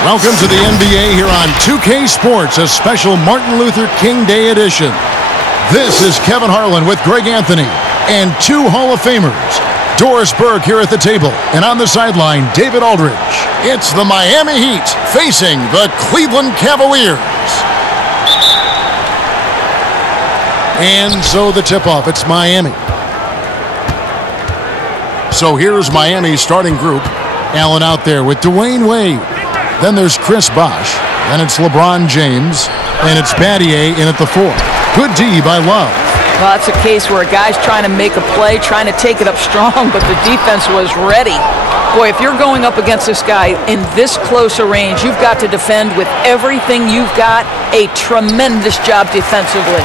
Welcome to the NBA here on 2K Sports, a special Martin Luther King Day edition. This is Kevin Harlan with Greg Anthony and two Hall of Famers. Doris Burke here at the table, and on the sideline, David Aldridge. It's the Miami Heat facing the Cleveland Cavaliers. And so the tip-off, it's Miami. So here's Miami's starting group. Allen out there with Dwayne Wade. Then there's Chris Bosh. Then it's LeBron James. And it's Battier in at the 4. Good D by Love. Well, that's a case where a guy's trying to make a play, trying to take it up strong, but the defense was ready. Boy, if you're going up against this guy in this close a range, you've got to defend with everything you've got. A tremendous job defensively.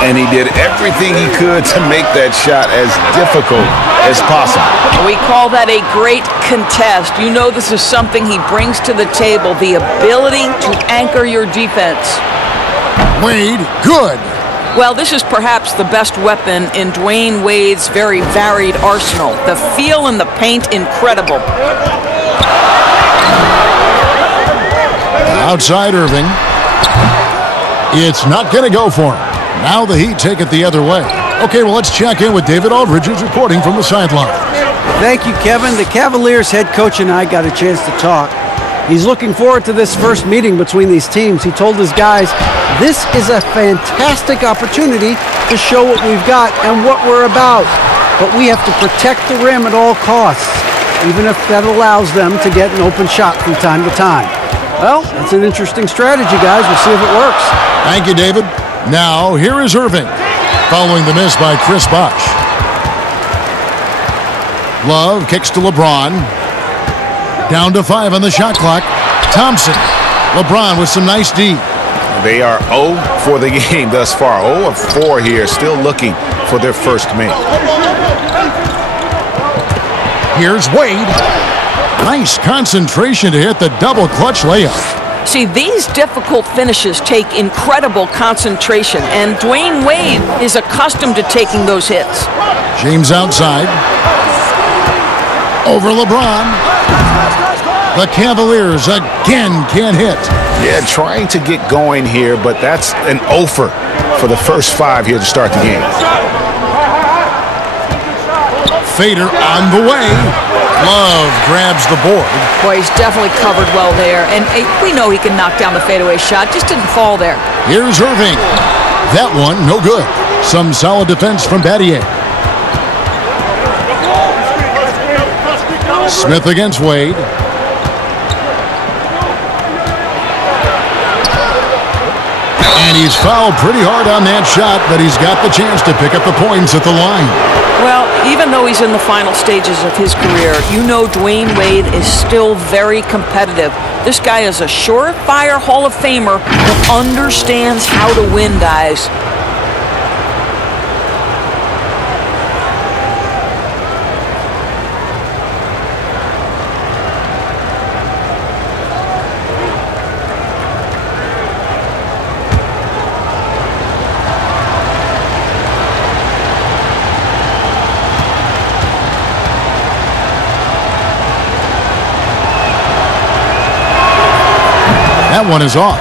And he did everything he could to make that shot as difficult as possible. We call that a great contest. You know this is something he brings to the table, the ability to anchor your defense. Wade, good. Well, this is perhaps the best weapon in Dwayne Wade's very varied arsenal. The feel in the paint, incredible. Outside Irving. It's not going to go for him. Now the Heat take it the other way. Okay, well, let's check in with David Aldridge, who's reporting from the sideline. Thank you, Kevin. The Cavaliers head coach and I got a chance to talk. He's looking forward to this first meeting between these teams. He told his guys, this is a fantastic opportunity to show what we've got and what we're about. But we have to protect the rim at all costs, even if that allows them to get an open shot from time to time. Well, it's an interesting strategy, guys. We'll see if it works. Thank you, David. Now, here is Irving, following the miss by Chris Bosh. Love kicks to LeBron. Down to 5 on the shot clock. Thompson. LeBron with some nice D. They are 0 for the game thus far. 0 of 4 here, still looking for their first make. Here's Wade. Nice concentration to hit the double clutch layup. See, these difficult finishes take incredible concentration, and Dwayne Wade is accustomed to taking those hits. James outside. Over LeBron. The Cavaliers again can't hit. Yeah, trying to get going here, but that's an offer for the first 5 here to start the game. Fader on the way. Love grabs the board. Boy, he's definitely covered well there. And we know he can knock down the fadeaway shot. Just didn't fall there. Here's Irving. That one, no good. Some solid defense from Battier. Smith against Wade. And he's fouled pretty hard on that shot, but he's got the chance to pick up the points at the line. Well, even though he's in the final stages of his career, you know Dwayne Wade is still very competitive. This guy is a surefire Hall of Famer that understands how to win, guys. That one is off.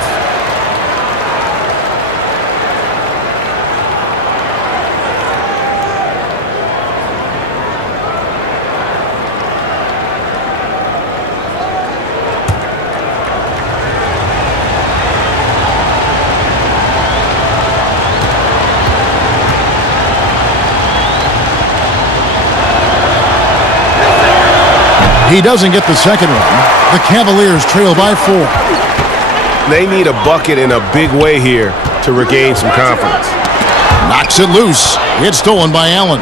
He doesn't get the second one. The Cavaliers trail by 4. They need a bucket in a big way here to regain some confidence. Knocks it loose. It's stolen by Allen.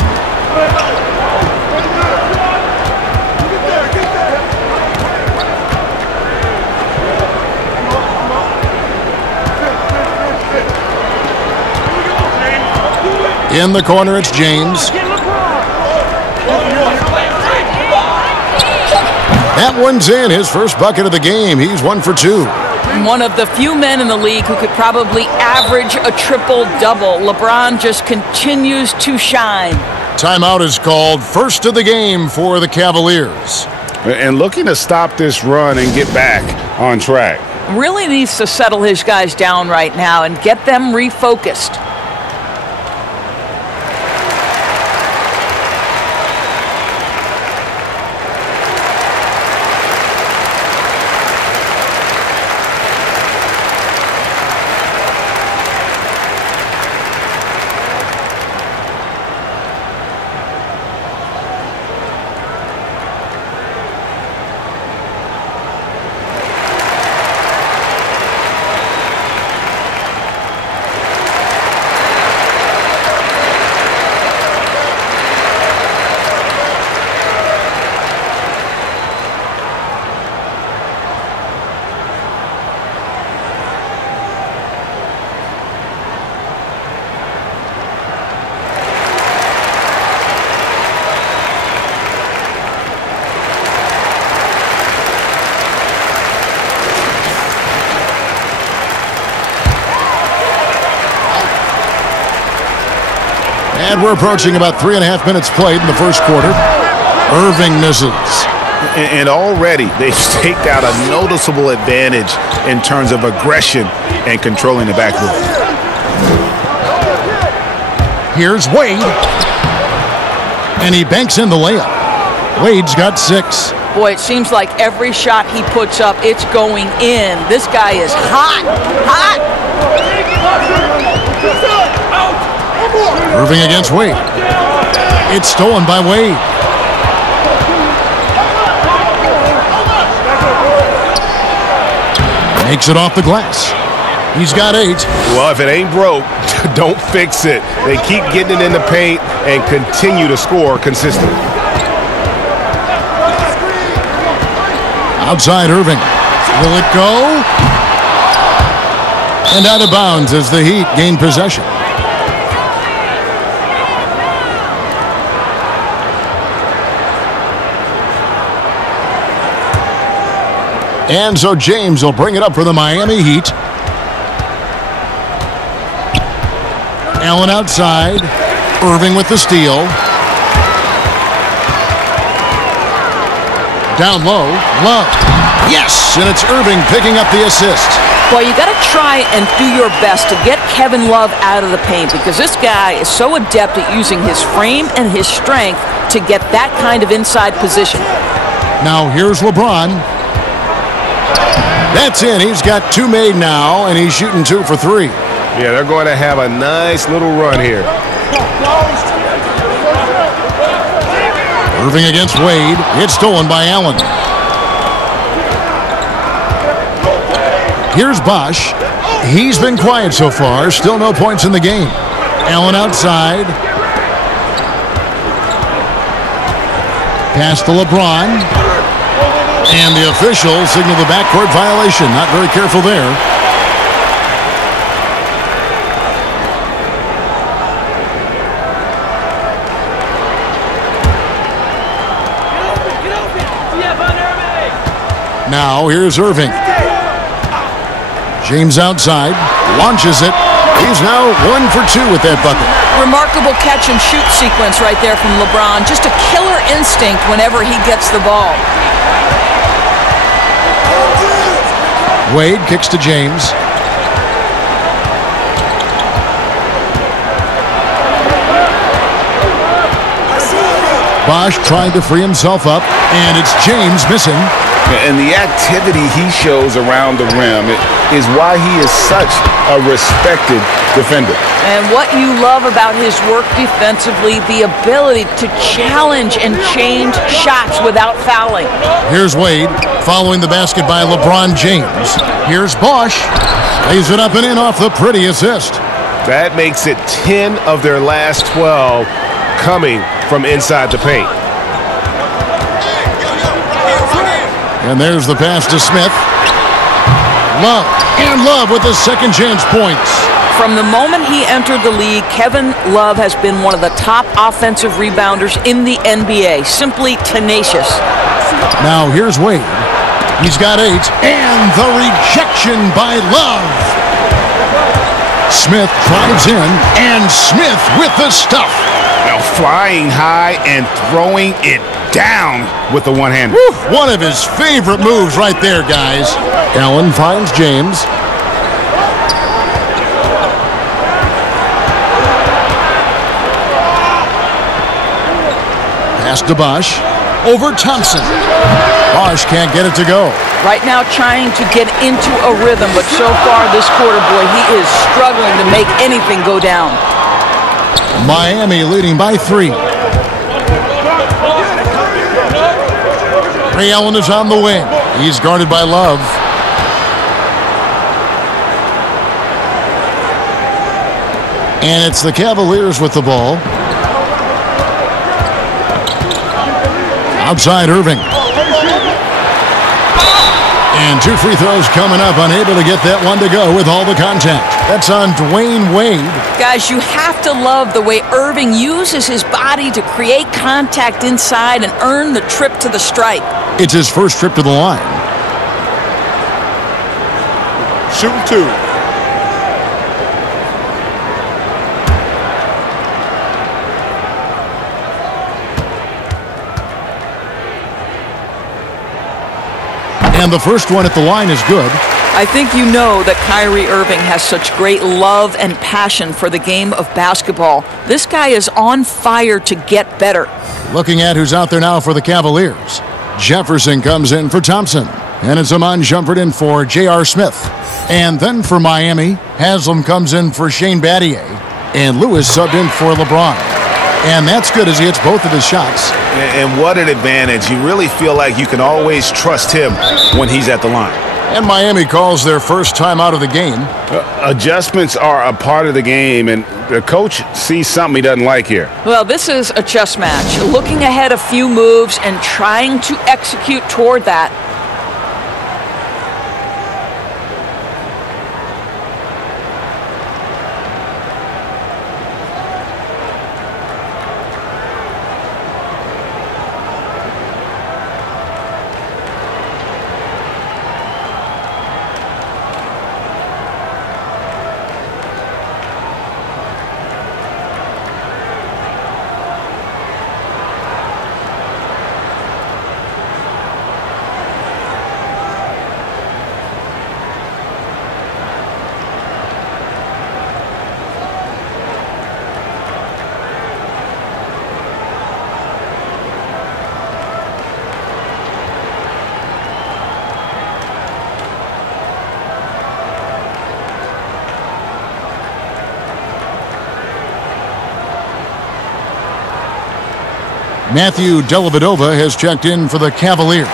In the corner, it's James. That one's in. His first bucket of the game. He's 1 for 2. One of the few men in the league who could probably average a triple-double. LeBron just continues to shine. Timeout is called. First of the game for the Cavaliers. And looking to stop this run and get back on track. Really needs to settle his guys down right now and get them refocused. And we're approaching about 3.5 minutes played in the first quarter. Irving misses. And already they've staked out a noticeable advantage in terms of aggression and controlling the backboard. Here's Wade. And he banks in the layup. Wade's got 6. Boy, it seems like every shot he puts up, it's going in. This guy is hot. Hot! Irving against Wade. It's stolen by Wade. Makes it off the glass. He's got 8. Well, if it ain't broke, don't fix it. They keep getting it in the paint and continue to score consistently. Outside Irving. Will it go? And out of bounds as the Heat gain possession. And so James will bring it up for the Miami Heat. Allen outside. Irving with the steal. Down low. Love. Yes! And it's Irving picking up the assist. Well, you got to try and do your best to get Kevin Love out of the paint because this guy is so adept at using his frame and his strength to get that kind of inside position. Now here's LeBron. That's in. He's got 2 made now, and he's shooting 2 for 3. Yeah, they're going to have a nice little run here. Irving against Wade. It's stolen by Allen. Here's Bosch. He's been quiet so far. Still no points in the game. Allen outside. Pass to LeBron. And the official signaled the backcourt violation. Not very careful there. Now here's Irving. James outside. Launches it. He's now 1 for 2 with that bucket. Remarkable catch and shoot sequence right there from LeBron. Just a killer instinct whenever he gets the ball. Wade kicks to James. Bosch trying to free himself up, and it's James missing. And the activity he shows around the rim is why he is such a respected defender. And what you love about his work defensively, the ability to challenge and change shots without fouling. Here's Wade following the basket by LeBron James. Here's Bosch. Lays it up and in off the pretty assist. That makes it 10 of their last 12 coming from inside the paint. And there's the pass to Smith. Love. And Love with the second chance points. From the moment he entered the league, Kevin Love has been one of the top offensive rebounders in the NBA. Simply tenacious. Now here's Wade. He's got 8. And the rejection by Love. Smith drives in. And Smith with the stuff. Well, flying high and throwing it down with the one-hander. One of his favorite moves right there, guys. Allen finds James. Pass to Bosch. Over Thompson. Bosch can't get it to go. Right now trying to get into a rhythm, but so far this quarter, boy, he is struggling to make anything go down. Miami leading by 3. Ray Allen is on the wing. He's guarded by Love. And it's the Cavaliers with the ball. Outside Irving. And 2 free throws coming up. Unable to get that one to go with all the contact. That's on Dwayne Wade. Guys, you have to love the way Irving uses his body to create contact inside and earn the trip to the stripe. It's his first trip to the line. Shooting 2. And the first one at the line is good. I think you know that Kyrie Irving has such great love and passion for the game of basketball. This guy is on fire to get better. Looking at who's out there now for the Cavaliers. Jefferson comes in for Thompson. And it's Amon Shumpert in for J.R. Smith. And then for Miami, Haslam comes in for Shane Battier. And Lewis subbed in for LeBron. And that's good as he hits both of his shots. And what an advantage. You really feel like you can always trust him when he's at the line. And Miami calls their first time out of the game. Adjustments are a part of the game, and the coach sees something he doesn't like here. Well, this is a chess match. Looking ahead a few moves and trying to execute toward that. Matthew Dellavedova has checked in for the Cavaliers.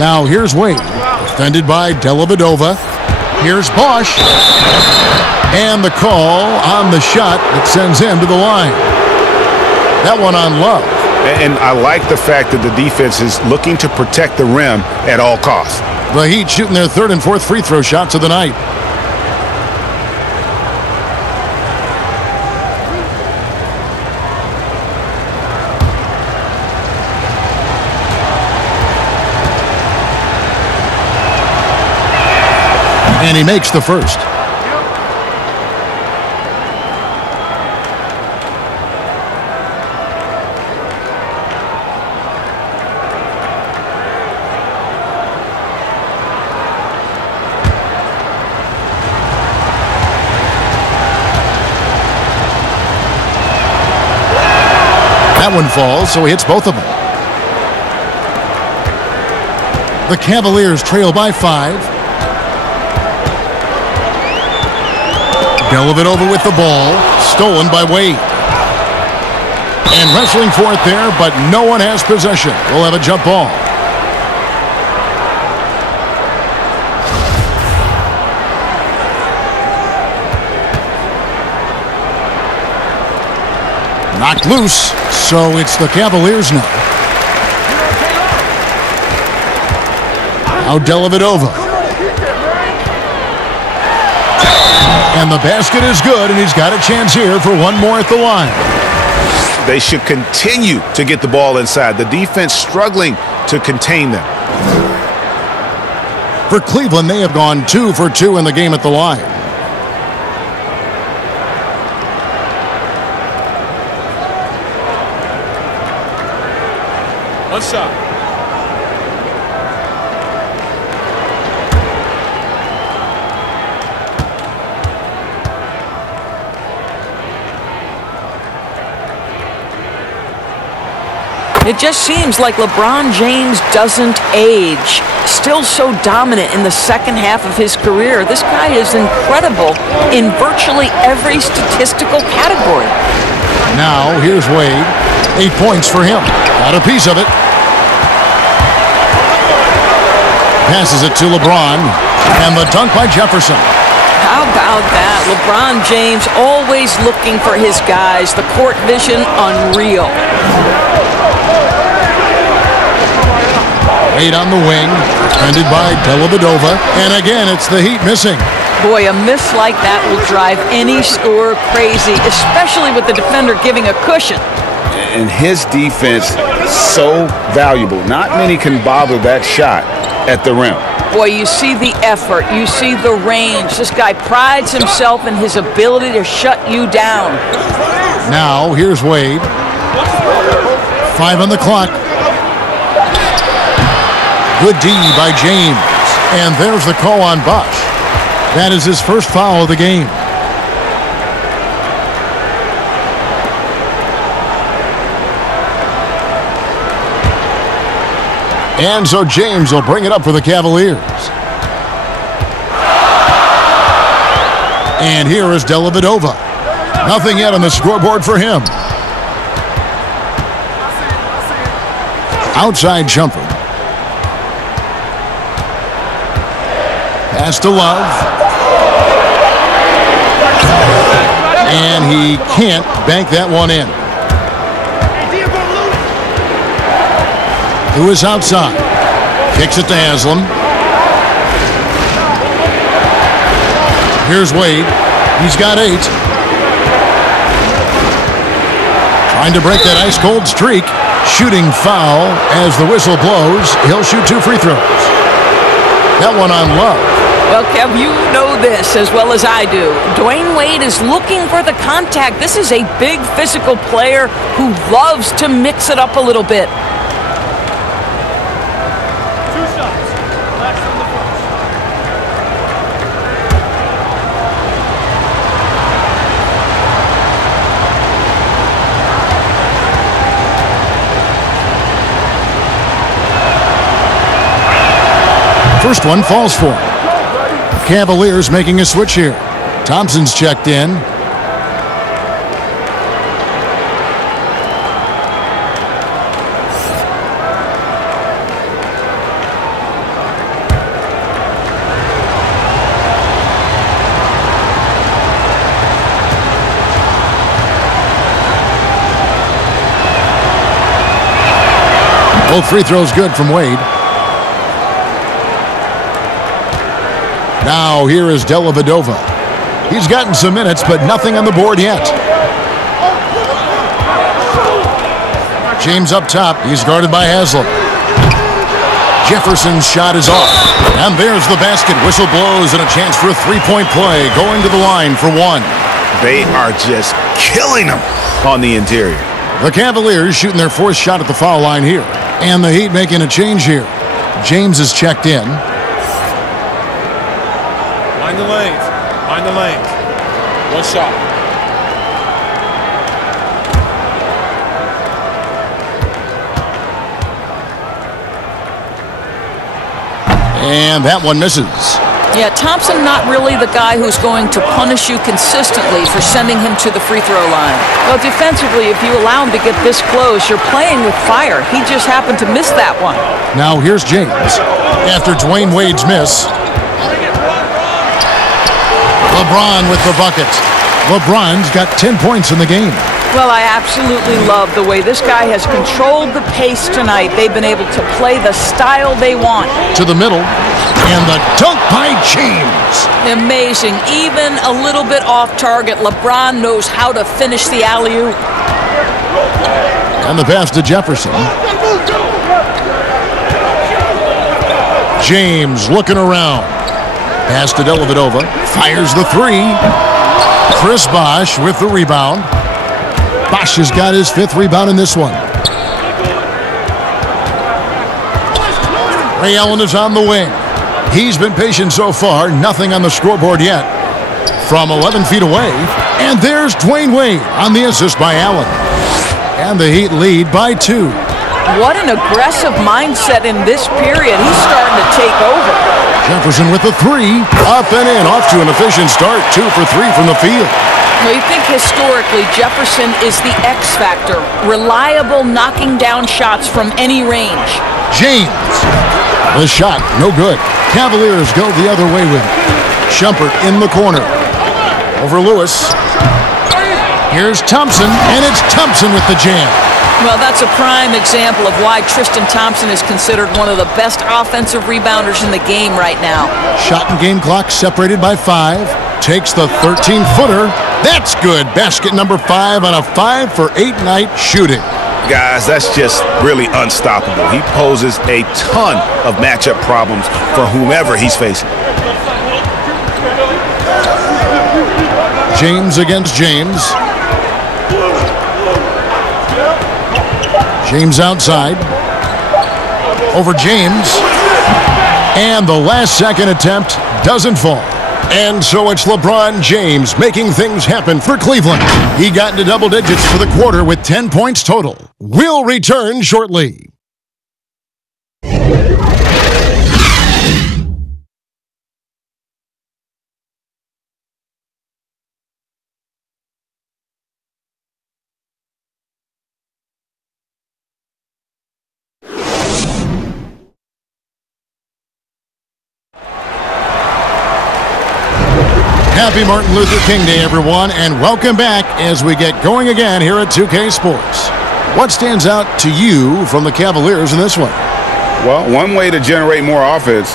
Now here's Wade, defended by Dellavedova. Here's Bosch. And the call on the shot that sends him to the line. That one on Love. And I like the fact that the defense is looking to protect the rim at all costs. The Heat shooting their 3rd and 4th free throw shots of the night. And he makes the first. That one falls, so he hits both of them. The Cavaliers trail by 5. Dellavedova with the ball, stolen by Wade. And wrestling for it there, but no one has possession. We'll have a jump ball. Knocked loose, so it's the Cavaliers now. Now Dellavedova. And the basket is good, and he's got a chance here for one more at the line. They should continue to get the ball inside. The defense struggling to contain them. For Cleveland, they have gone 2 for 2 in the game at the line. One shot. It just seems like LeBron James doesn't age. Still so dominant in the second half of his career. This guy is incredible in virtually every statistical category. Now, here's Wade. 8 points for him. Got a piece of it. Passes it to LeBron. And the dunk by Jefferson. How about that? LeBron James always looking for his guys. The court vision, unreal. Wade on the wing, defended by Dellavedova, and again it's the Heat missing. Boy, a miss like that will drive any scorer crazy, especially with the defender giving a cushion. And his defense so valuable. Not many can bother that shot at the rim. Boy, you see the effort, you see the range. This guy prides himself in his ability to shut you down. Now, here's Wade. 5 on the clock. Good D by James. And there's the call on Bosch. That is his first foul of the game. And so James will bring it up for the Cavaliers. And here is Dellavedova. Nothing yet on the scoreboard for him. Outside jumper. Pass to Love. And he can't bank that one in. Who is outside? Kicks it to Haslam. Here's Wade. He's got 8. Trying to break that ice-cold streak. Shooting foul as the whistle blows. He'll shoot 2 free throws. That one on Love. Well, Kev, you know this as well as I do. Dwayne Wade is looking for the contact. This is a big physical player who loves to mix it up a little bit. 2 shots. Last on the first. First one falls for him. Cavaliers making a switch here. Thompson's checked in. Both free throws good from Wade. Now here is Dellavedova. He's gotten some minutes, but nothing on the board yet. James up top. He's guarded by Haslam. Jefferson's shot is off. And there's the basket. Whistle blows and a chance for a three-point play. Going to the line for 1. They are just killing them on the interior. The Cavaliers shooting their 4th shot at the foul line here. And the Heat making a change here. James is checked in. Mind the lanes. Mind the lanes. 1 shot. And that one misses. Yeah, Thompson not really the guy who's going to punish you consistently for sending him to the free throw line. Well, defensively, if you allow him to get this close, you're playing with fire. He just happened to miss that one. Now here's James. After Dwayne Wade's miss. LeBron with the bucket. LeBron's got 10 points in the game. Well, I absolutely love the way this guy has controlled the pace tonight. They've been able to play the style they want. To the middle. And the dunk by James. Amazing. Even a little bit off target, LeBron knows how to finish the alley-oop. And the pass to Jefferson. James looking around. Pass to Dellavedova. Fires the three. Chris Bosh with the rebound. Bosh has got his 5th rebound in this one. Ray Allen is on the wing. He's been patient so far. Nothing on the scoreboard yet. From 11 feet away. And there's Dwayne Wade on the assist by Allen. And the Heat lead by 2. What an aggressive mindset in this period. He's starting to take over. Jefferson with the 3. Up and in. Off to an efficient start. 2 for 3 from the field. Well, you think historically Jefferson is the X factor. Reliable knocking down shots from any range. James. The shot, no good. Cavaliers go the other way with it. Shumpert in the corner. Over Lewis. Here's Thompson, and it's Thompson with the jam. Well, that's a prime example of why Tristan Thompson is considered one of the best offensive rebounders in the game right now. Shot and game clock separated by 5. Takes the 13-footer. That's good. Basket number 5 on a 5 for 8 night shooting. Guys, that's just really unstoppable. He poses a ton of matchup problems for whomever he's facing. James against James. James outside. Over James. And the last second attempt doesn't fall. And so it's LeBron James making things happen for Cleveland. He got into double digits for the quarter with 10 points total. We'll return shortly. Happy Martin Luther King Day, everyone, and welcome back as we get going again here at 2K Sports. What stands out to you from the Cavaliers in this one? Well, one way to generate more offense,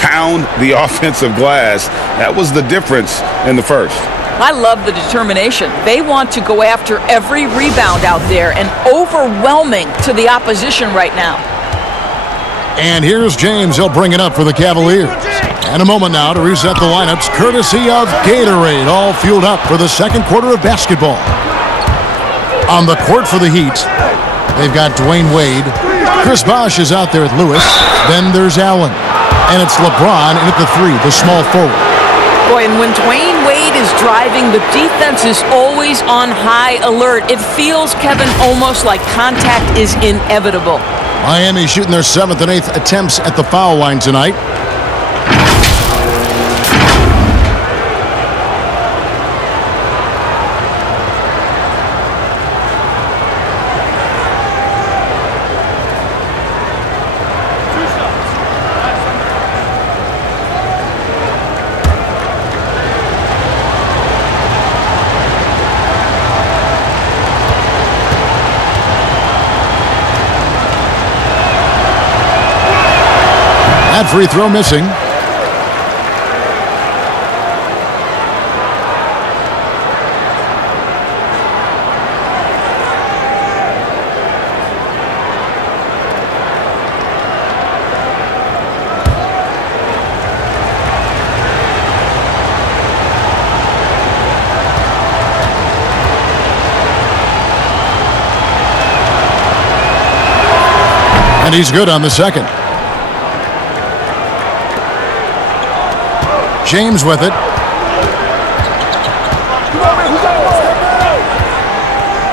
pound the offensive glass. That was the difference in the first. I love the determination. They want to go after every rebound out there and overwhelming to the opposition right now. And here's James. He'll bring it up for the Cavaliers. And a moment now to reset the lineups, courtesy of Gatorade, all fueled up for the second quarter of basketball. On the court for the Heat, they've got Dwayne Wade. Chris Bosh is out there at Lewis. Then there's Allen. And it's LeBron in at the 3, the small forward. Boy, and when Dwayne Wade is driving, the defense is always on high alert. It feels, Kevin, almost like contact is inevitable. Miami shooting their 7th and 8th attempts at the foul line tonight. That free throw missing. And he's good on the second. James with it.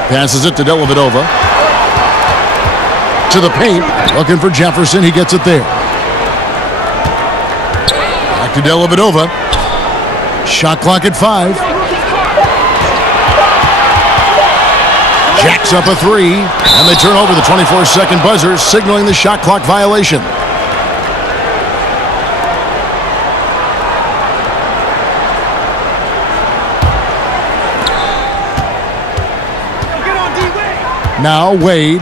Passes it to Dellavedova. To the paint. Looking for Jefferson. He gets it there. Back to Dellavedova. Shot clock at 5. Jacks up a 3. And they turn over the 24-second buzzer, signaling the shot clock violation. Now Wade.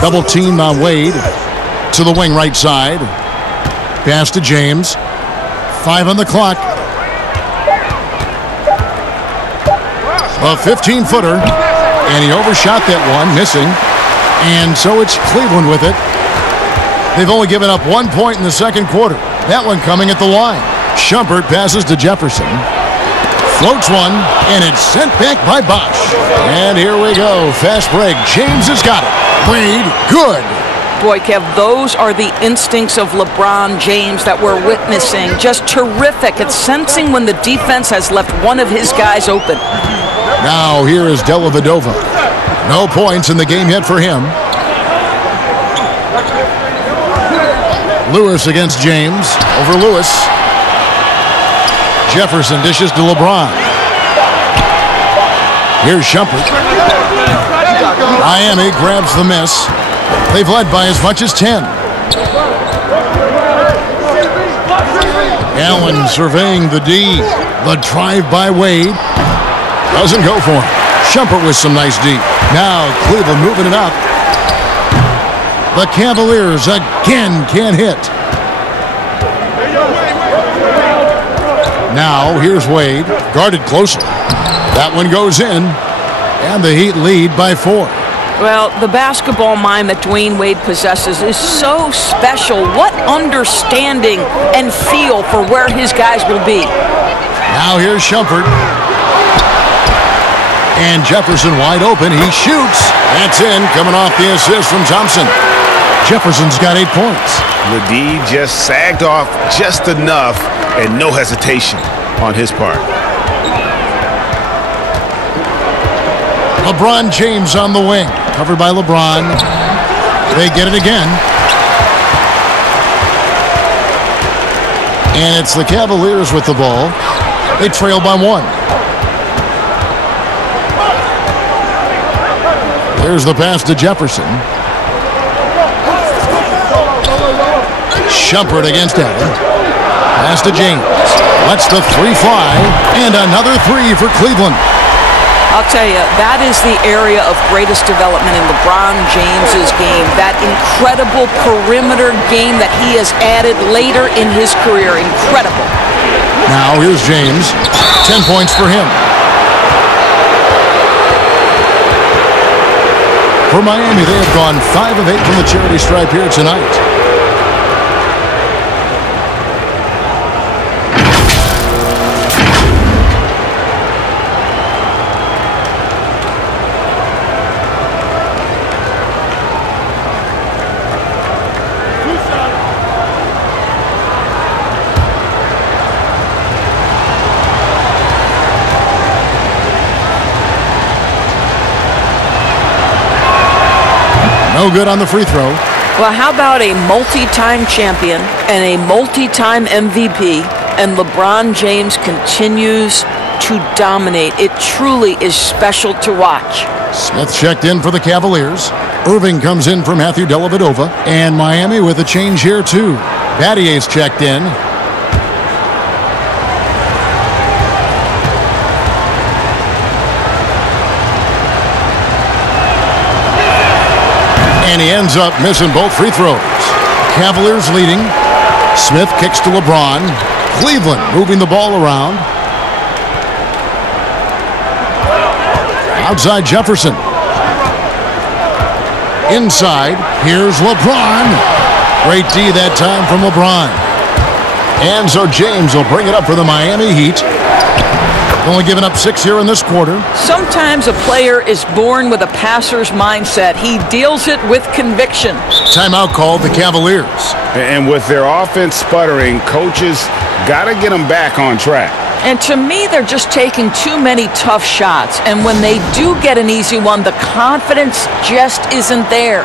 Double team on Wade. To the wing right side. Pass to James. 5 on the clock. A 15-footer. And he overshot that one, missing. And so it's Cleveland with it. They've only given up 1 point in the second quarter. That one coming at the line. Shumpert passes to Jefferson. Floats one, and it's sent back by Bosch. And here we go. Fast break. James has got it. Wade, good. Boy, Kev, those are the instincts of LeBron James that we're witnessing. Just terrific at sensing when the defense has left one of his guys open. Now here is Dellavedova. No points in the game yet for him. Lewis against James. Over Lewis. Jefferson dishes to LeBron. Here's Shumpert. Miami grabs the miss. They've led by as much as 10. Allen surveying the D. The drive by Wade. Doesn't go for him. Shumpert with some nice D. Now Cleveland moving it up. The Cavaliers again can't hit. Now here's Wade, guarded closely. That one goes in, and the Heat lead by 4. Well, the basketball mind that Dwayne Wade possesses is so special. What understanding and feel for where his guys will be. Now here's Shumpert. And Jefferson wide open. He shoots. That's in, coming off the assist from Thompson. Jefferson's got 8 points. The D just sagged off just enough, and no hesitation on his part. LeBron James on the wing. Covered by LeBron. They get it again. And it's the Cavaliers with the ball. They trail by 1. There's the pass to Jefferson. Shumpert against Allen. Pass to James. Lets the 3 fly. And another 3 for Cleveland. I'll tell you, that is the area of greatest development in LeBron James's game. That incredible perimeter game that he has added later in his career. Incredible. Now here's James. 10 points for him. For Miami, they have gone 5 of 8 from the charity stripe here tonight. No good on the free throw. Well, how about a multi-time champion and a multi-time MVP, and LeBron James continues to dominate. It truly is special to watch. Smith checked in for the Cavaliers. Irving comes in for Matthew Dellavedova. And Miami with a change here, too. Battier's checked in. And he ends up missing both free throws. Cavaliers leading. Smith kicks to LeBron. Cleveland moving the ball around. Outside Jefferson. Inside, here's LeBron. Great D that time from LeBron. And so James will bring it up for the Miami Heat. Only giving up 6 here in this quarter. Sometimes a player is born with a passer's mindset. He deals it with conviction. Timeout called the Cavaliers. And with their offense sputtering, coaches got to get them back on track. And to me, they're just taking too many tough shots. And when they do get an easy one, the confidence just isn't there.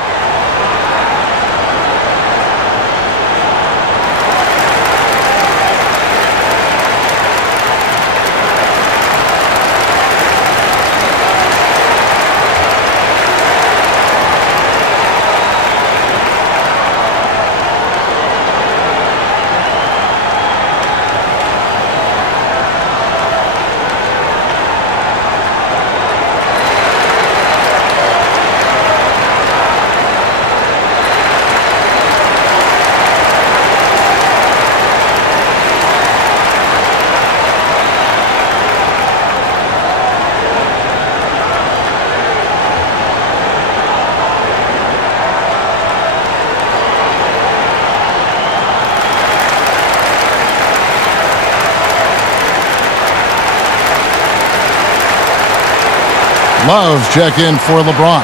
Love checked in for LeBron.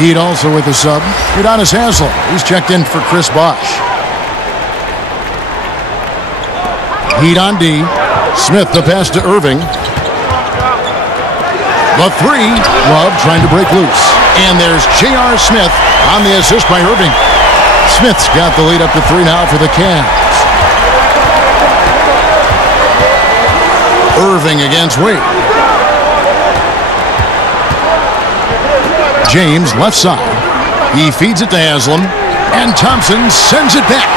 Heat also with a sub. Udonis Haslem. He's checked in for Chris Bosh. Heat on D. Smith the pass to Irving. The three. Love trying to break loose. And there's J.R. Smith on the assist by Irving. Smith's got the lead up to 3 now for the Cavs. Irving against Wade. James left side. He feeds it to Haslem. And Thompson sends it back.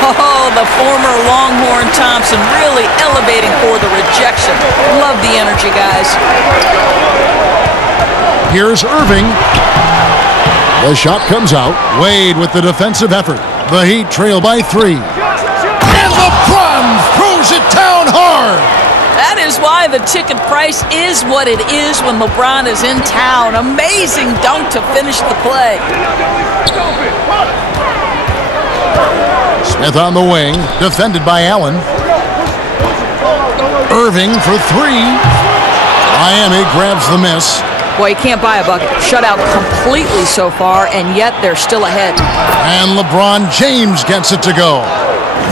Oh, the former Longhorn Thompson really elevating for the rejection. Love the energy, guys. Here's Irving. The shot comes out. Wade with the defensive effort. The Heat trail by 3. And LeBron throws it down hard. That is why the ticket price is what it is when LeBron is in town. Amazing dunk to finish the play. Smith on the wing, defended by Allen. Irving for 3. Miami grabs the miss. Boy, you can't buy a bucket. Shut out completely so far, and yet they're still ahead. And LeBron James gets it to go.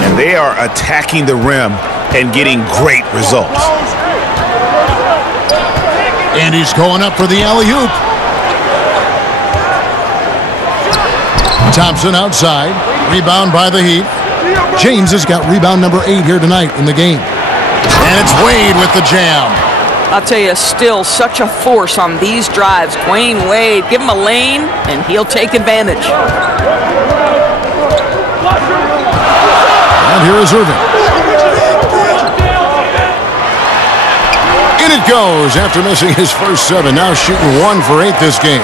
And they are attacking the rim and getting great results. And he's going up for the alley-oop. Thompson outside. Rebound by the Heat. James has got rebound number 8 here tonight in the game. And it's Wade with the jam. I'll tell you, still such a force on these drives. Dwayne Wade, give him a lane, and he'll take advantage. And here is Irving. In it goes after missing his first 7. Now shooting 1 for 8 this game.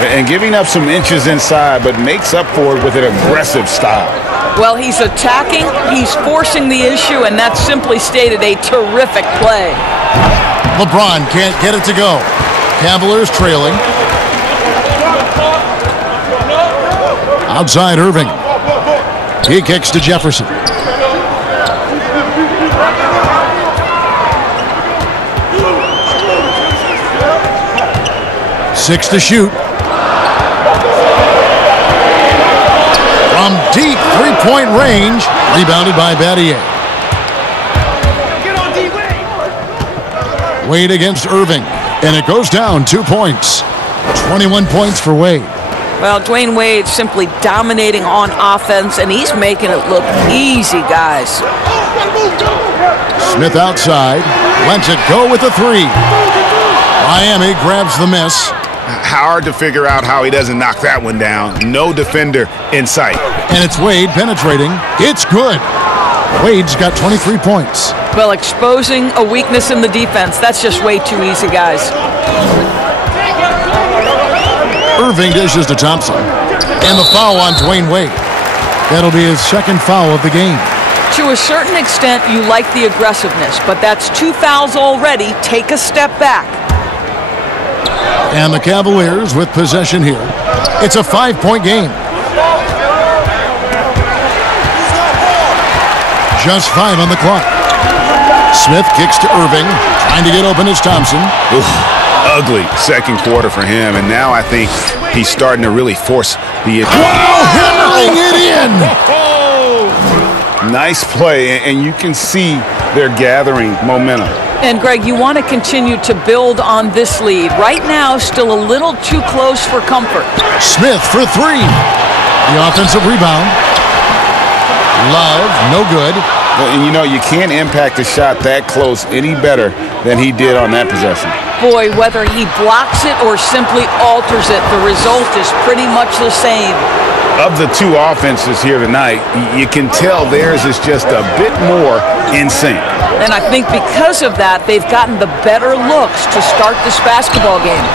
And giving up some inches inside, but makes up for it with an aggressive style. Well, he's attacking, he's forcing the issue, and that's simply stated a terrific play. LeBron can't get it to go. Cavaliers trailing. Outside Irving. He kicks to Jefferson. Six to shoot. From deep three-point range. Rebounded by Battier. Wade against Irving. And it goes down 2 points. 21 points for Wade. Well, Dwayne Wade simply dominating on offense, and he's making it look easy, guys. Smith outside. Lets it go with the 3. Miami grabs the miss. Hard to figure out how he doesn't knock that one down. No defender in sight. And it's Wade penetrating. It's good. Wade's got 23 points. Well, exposing a weakness in the defense, that's just way too easy, guys. Irving dishes to Thompson. And the foul on Dwayne Wade. That'll be his second foul of the game. To a certain extent, you like the aggressiveness, but that's 2 fouls already. Take a step back. And the Cavaliers with possession here. It's a 5-point game. Just 5 on the clock. Smith kicks to Irving. Trying to get open is Thompson. Oof, ugly second quarter for him. And now I think he's starting to really force the... Wow, hammering it in! Nice play, and you can see they're gathering momentum. And, Greg, you want to continue to build on this lead. Right now, still a little too close for comfort. Smith for 3. The offensive rebound. Love, no good. Well, and you know, you can't impact a shot that close any better than he did on that possession. Boy, whether he blocks it or simply alters it, the result is pretty much the same. Of the 2 offenses here tonight, you can tell theirs is just a bit more in sync. And I think because of that, they've gotten the better looks to start this basketball game.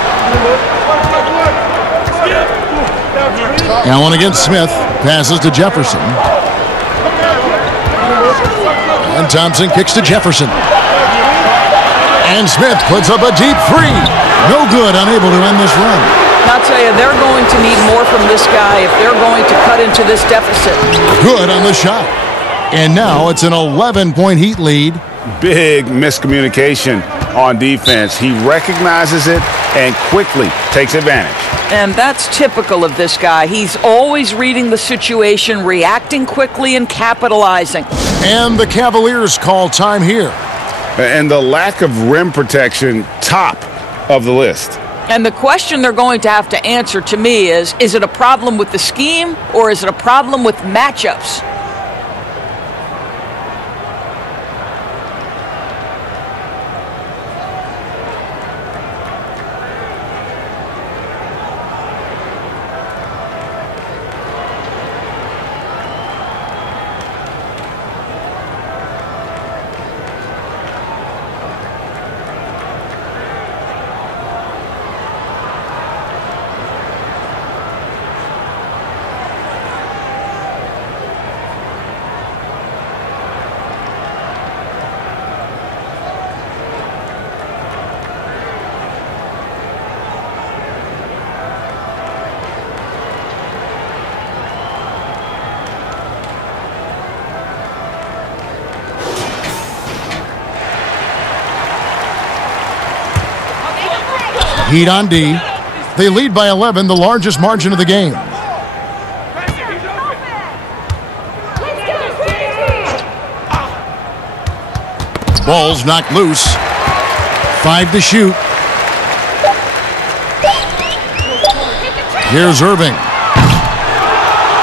Allen against Smith. Passes to Jefferson. And Thompson kicks to Jefferson. And Smith puts up a deep 3. No good, unable to end this run. I'll tell you, they're going to need more from this guy if they're going to cut into this deficit. Good on the shot. And now it's an 11-point Heat lead. Big miscommunication on defense. He recognizes it and quickly takes advantage. And that's typical of this guy. He's always reading the situation, reacting quickly, and capitalizing. And the Cavaliers call time here. And the lack of rim protection, top of the list. And the question they're going to have to answer to me is it a problem with the scheme or is it a problem with matchups? Heat on D. They lead by 11, the largest margin of the game. Ball's knocked loose. 5 to shoot. Here's Irving.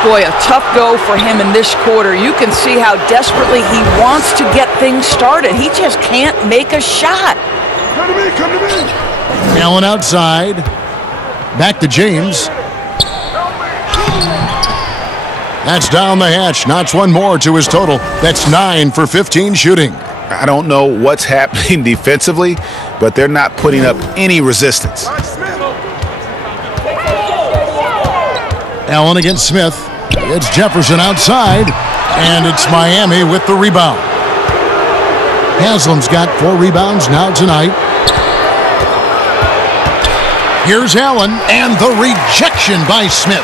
Boy, a tough go for him in this quarter. You can see how desperately he wants to get things started. He just can't make a shot. Come to me, come to me. Allen outside. Back to James. That's down the hatch. Knocks one more to his total. That's 9 for 15 shooting. I don't know what's happening defensively, but they're not putting up any resistance. Allen against Smith. It's Jefferson outside, and it's Miami with the rebound. Haslam's got 4 rebounds now tonight. Here's Allen, and the rejection by Smith.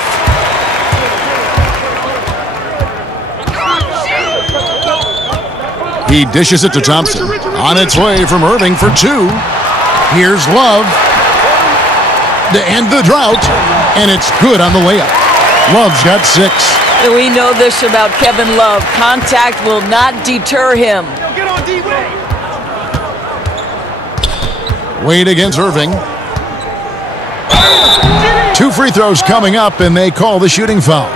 He dishes it to Thompson. On its way from Irving for 2. Here's Love. To end the drought, and it's good on the layup. Love's got 6. We know this about Kevin Love. Contact will not deter him. Get on D, Wade against Irving. 2 free throws coming up, and they call the shooting foul.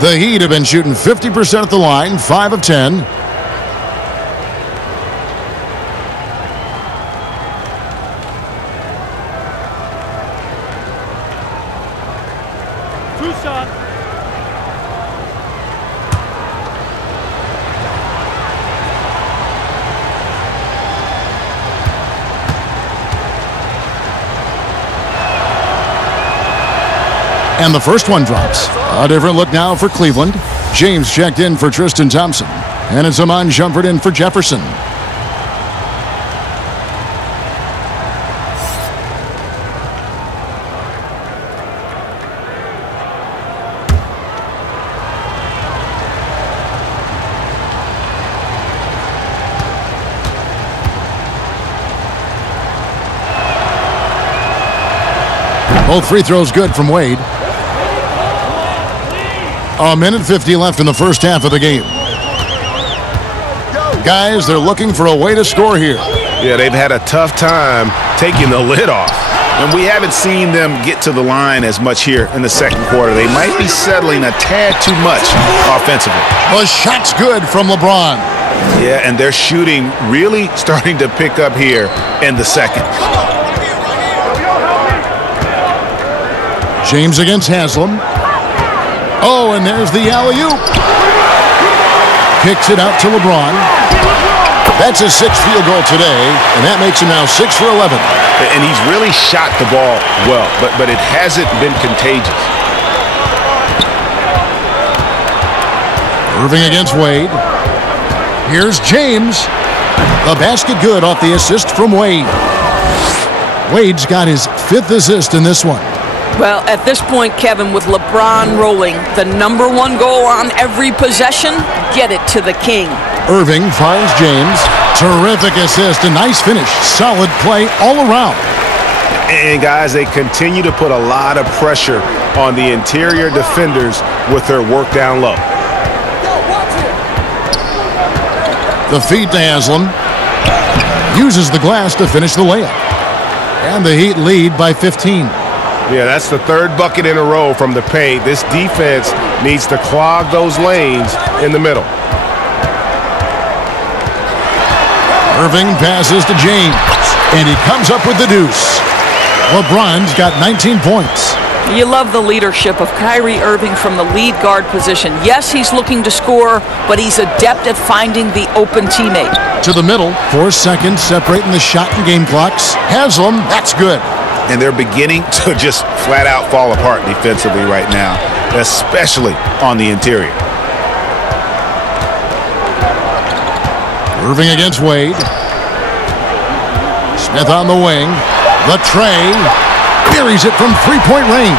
The Heat have been shooting 50% at the line, 5 of 10. And the first one drops. A different look now for Cleveland. James checked in for Tristan Thompson. And it's Amon Shumpert in for Jefferson. Both free throws good from Wade. A minute 50 left in the first half of the game. Guys, they're looking for a way to score here. Yeah, they've had a tough time taking the lid off. And we haven't seen them get to the line as much here in the second quarter. They might be settling a tad too much offensively. The shot's good from LeBron. Yeah, and their shooting really starting to pick up here in the second. James against Haslam. Oh, and there's the alley-oop. Kicks it out to LeBron. That's his 6th field goal today, and that makes him now 6 for 11. And he's really shot the ball well, but it hasn't been contagious. Irving against Wade. Here's James. The basket good off the assist from Wade. Wade's got his 5th assist in this one. Well, at this point, Kevin, with LeBron rolling, the #1 goal on every possession, get it to the king. Irving finds James. Terrific assist, a nice finish. Solid play all around. And, guys, they continue to put a lot of pressure on the interior defenders with their work down low. The feed to Haslam. Uses the glass to finish the layup. And the Heat lead by 15. Yeah, that's the third bucket in a row from the paint. This defense needs to clog those lanes in the middle. Irving passes to James, and he comes up with the deuce. LeBron's got 19 points. You love the leadership of Kyrie Irving from the lead guard position. Yes, he's looking to score, but he's adept at finding the open teammate. To the middle, 4 seconds separating the shot and game clocks. Haslam, that's good. And they're beginning to just flat out fall apart defensively right now, especially on the interior. Irving against Wade. Smith on the wing. The tray. Buries it from three-point range.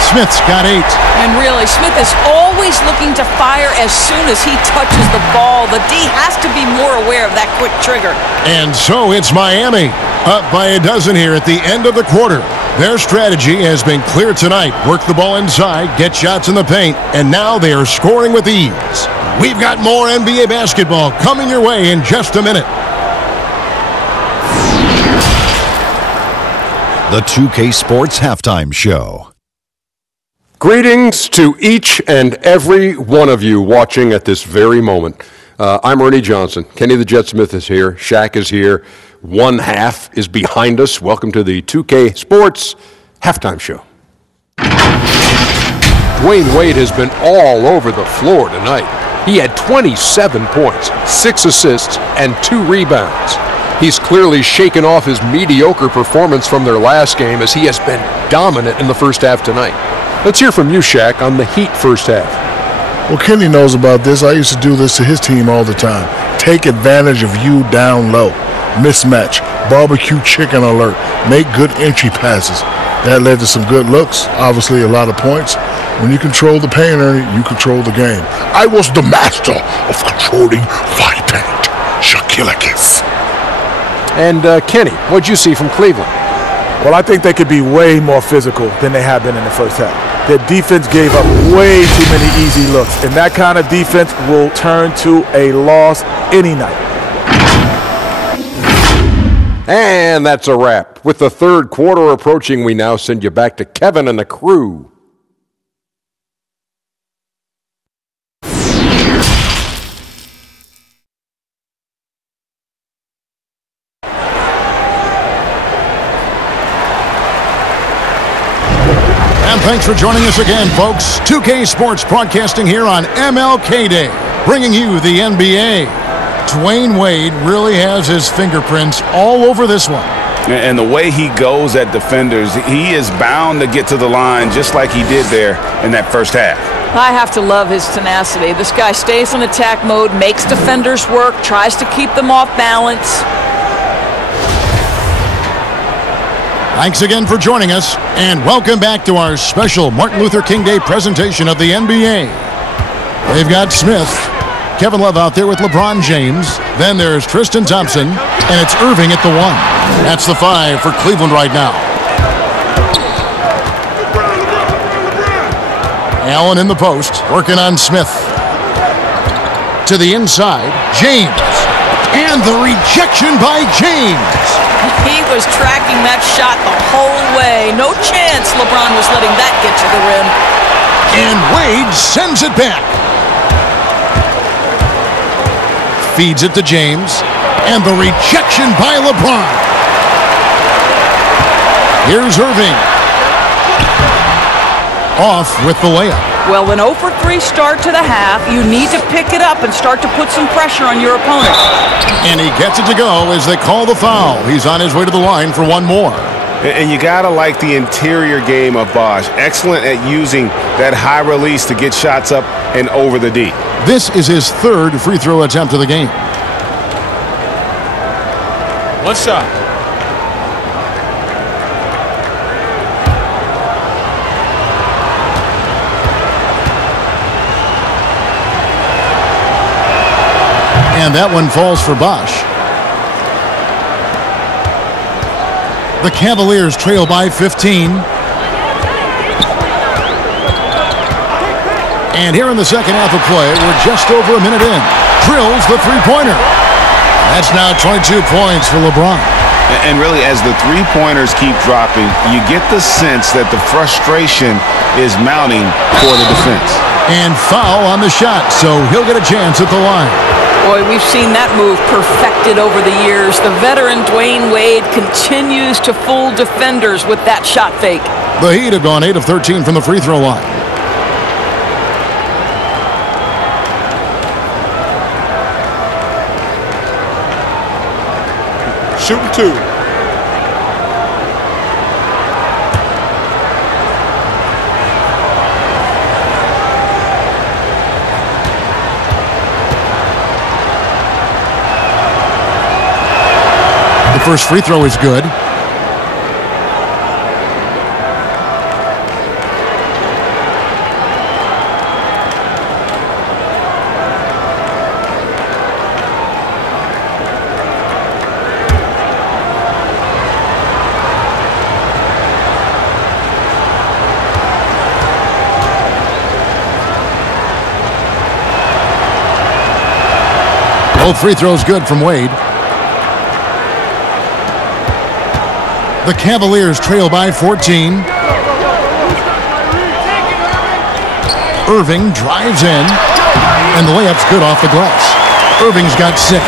Smith's got 8. And really, Smith is always looking to fire as soon as he touches the ball. The D has to be more aware of that quick trigger. And so it's Miami, up by a dozen here at the end of the quarter. Their strategy has been clear tonight. Work the ball inside, get shots in the paint, and now they are scoring with ease. We've got more NBA basketball coming your way in just a minute. The 2K Sports Halftime Show. Greetings to each and every one of you watching at this very moment. I'm Ernie Johnson. Kenny the Jet Smith is here. Shaq is here. One half is behind us. Welcome to the 2K Sports Halftime Show. Dwayne Wade has been all over the floor tonight. He had 27 points, 6 assists, and 2 rebounds. He's clearly shaken off his mediocre performance from their last game as he has been dominant in the first half tonight. Let's hear from you, Shaq, on the Heat first half. Well, Kenny knows about this. I used to do this to his team all the time. Take advantage of you down low. Mismatch. Barbecue chicken alert. Make good entry passes. That led to some good looks. Obviously, a lot of points. When you control the paint, Ernie, you control the game. I was the master of controlling fight paint. Shaquille. And Kenny, what'd you see from Cleveland? Well, I think they could be way more physical than they have been in the first half. Their defense gave up way too many easy looks, and that kind of defense will turn to a loss any night. And that's a wrap. With the third quarter approaching, we now send you back to Kevin and the crew. And thanks for joining us again, folks. 2K Sports broadcasting here on MLK Day, bringing you the NBA. Dwayne Wade really has his fingerprints all over this one. And the way he goes at defenders, he is bound to get to the line just like he did there in that first half. I have to love his tenacity. This guy stays in attack mode, makes defenders work, tries to keep them off balance. Thanks again for joining us, and welcome back to our special Martin Luther King Day presentation of the NBA. They've got Smith, Kevin Love out there with LeBron James. Then there's Tristan Thompson, and it's Irving at the 1. That's the 5 for Cleveland right now. Allen in the post, working on Smith. To the inside, James. And the rejection by James. He was tracking that shot the whole way. No chance LeBron was letting that get to the rim. And Wade sends it back. Feeds it to James. And the rejection by LeBron. Here's Irving. Off with the layup. Well, an 0 for 3 start to the half. You need to pick it up and start to put some pressure on your opponent. And he gets it to go as they call the foul. He's on his way to the line for one more. And you got to like the interior game of Bosh. Excellent at using that high release to get shots up and over the D. This is his third free throw attempt of the game. One shot. And that one falls for Bosch. The Cavaliers trail by 15. And here in the second half of play, we're just over a minute in. Drills the three-pointer. That's now 22 points for LeBron. And really, as the three-pointers keep dropping, you get the sense that the frustration is mounting for the defense. And foul on the shot, so he'll get a chance at the line. Boy, we've seen that move perfected over the years. The veteran Dwayne Wade continues to fool defenders with that shot fake. The Heat have gone 8 of 13 from the free throw line. Shooting 2. The first free throw is good. Both free throws good from Wade. The Cavaliers trail by 14. Irving drives in, and the layup's good off the glass. Irving's got 6.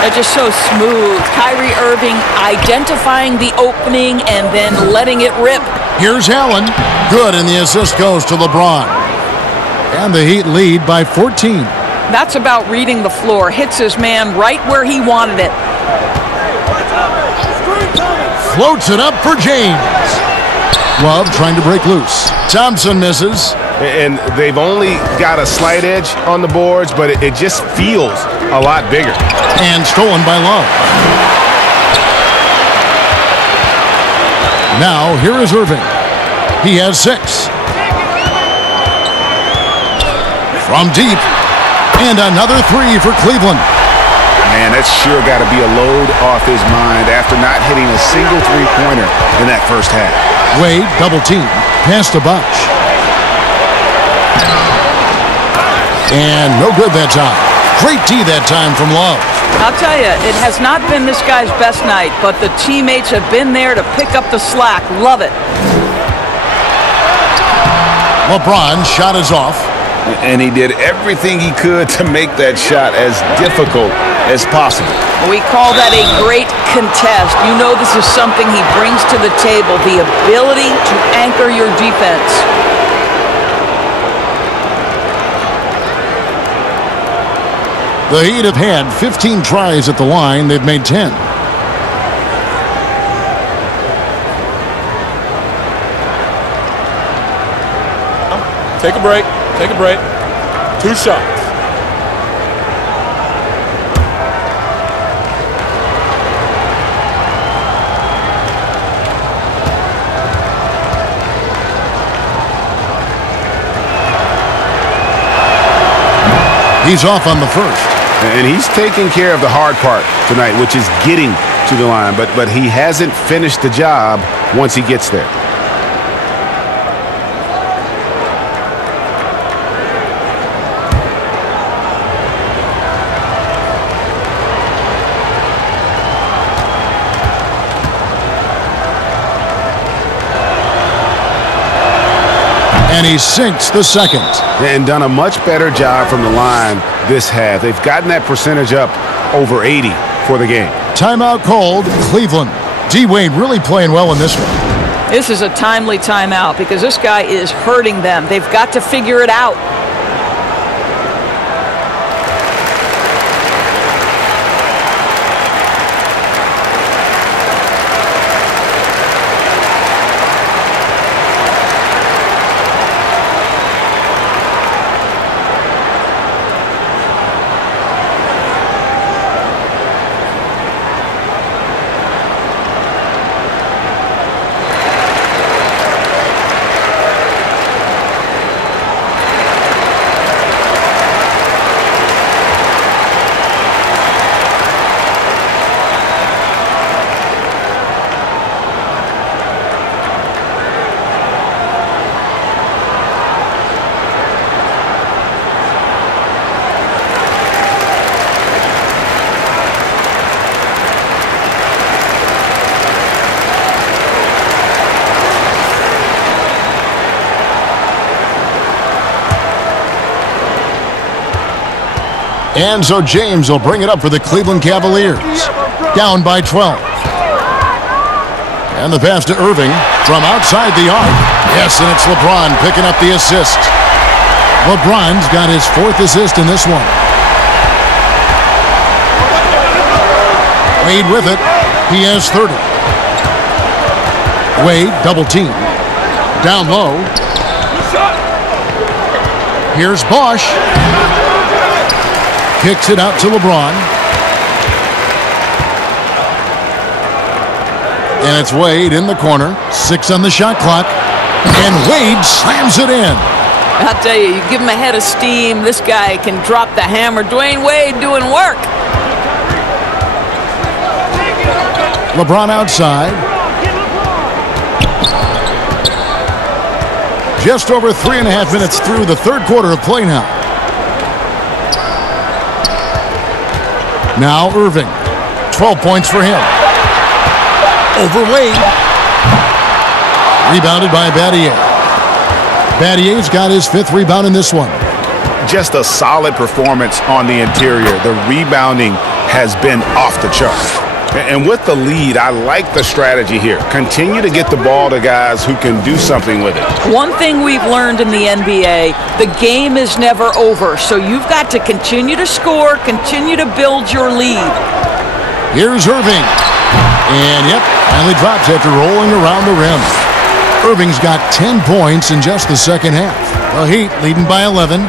They're just so smooth. Kyrie Irving identifying the opening and then letting it rip. Here's Allen. Good, and the assist goes to LeBron. And the Heat lead by 14. That's about reading the floor. Hits his man right where he wanted it. Floats it up for James. Love trying to break loose. Thompson misses. And they've only got a slight edge on the boards, but it just feels a lot bigger. And stolen by Love. Now, here is Irving. He has 6. From deep. And another 3 for Cleveland. Man, that's sure got to be a load off his mind after not hitting a single three-pointer in that first half. Wade, double team. Pass to Bosch. And no good that time. Great D that time from Love. I'll tell you, it has not been this guy's best night, but the teammates have been there to pick up the slack. Love it. LeBron's shot is off. And he did everything he could to make that shot as difficult as possible. We call that a great contest. You know this is something he brings to the table, the ability to anchor your defense. The Heat have had 15 tries at the line. They've made 10. Take a break. Take a break. 2 shots. He's off on the first. And he's taking care of the hard part tonight, which is getting to the line. But he hasn't finished the job once he gets there. And he sinks the second. And done a much better job from the line this half. They've gotten that percentage up over 80 for the game. Timeout called, Cleveland. D-Wade really playing well in this one. This is a timely timeout because this guy is hurting them. They've got to figure it out. And so James will bring it up for the Cleveland Cavaliers. Down by 12. And the pass to Irving from outside the arc. Yes, and it's LeBron picking up the assist. LeBron's got his 4th assist in this one. Wade with it. He has 30. Wade double team. Down low. Here's Bosch. Kicks it out to LeBron. And it's Wade in the corner. 6 on the shot clock. And Wade slams it in. I'll tell you, you give him a head of steam, this guy can drop the hammer. Dwayne Wade doing work. LeBron outside. Just over 3.5 minutes through the third quarter of play now. Now Irving. 12 points for him. Over Wade. Rebounded by Battier. Battier's got his 5th rebound in this one. Just a solid performance on the interior. The rebounding has been off the charts. And with the lead, I like the strategy here. Continue to get the ball to guys who can do something with it. One thing we've learned in the NBA, the game is never over. So you've got to continue to score, continue to build your lead. Here's Irving. And, yep, finally drops after rolling around the rim. Irving's got 10 points in just the second half. The Heat leading by 11.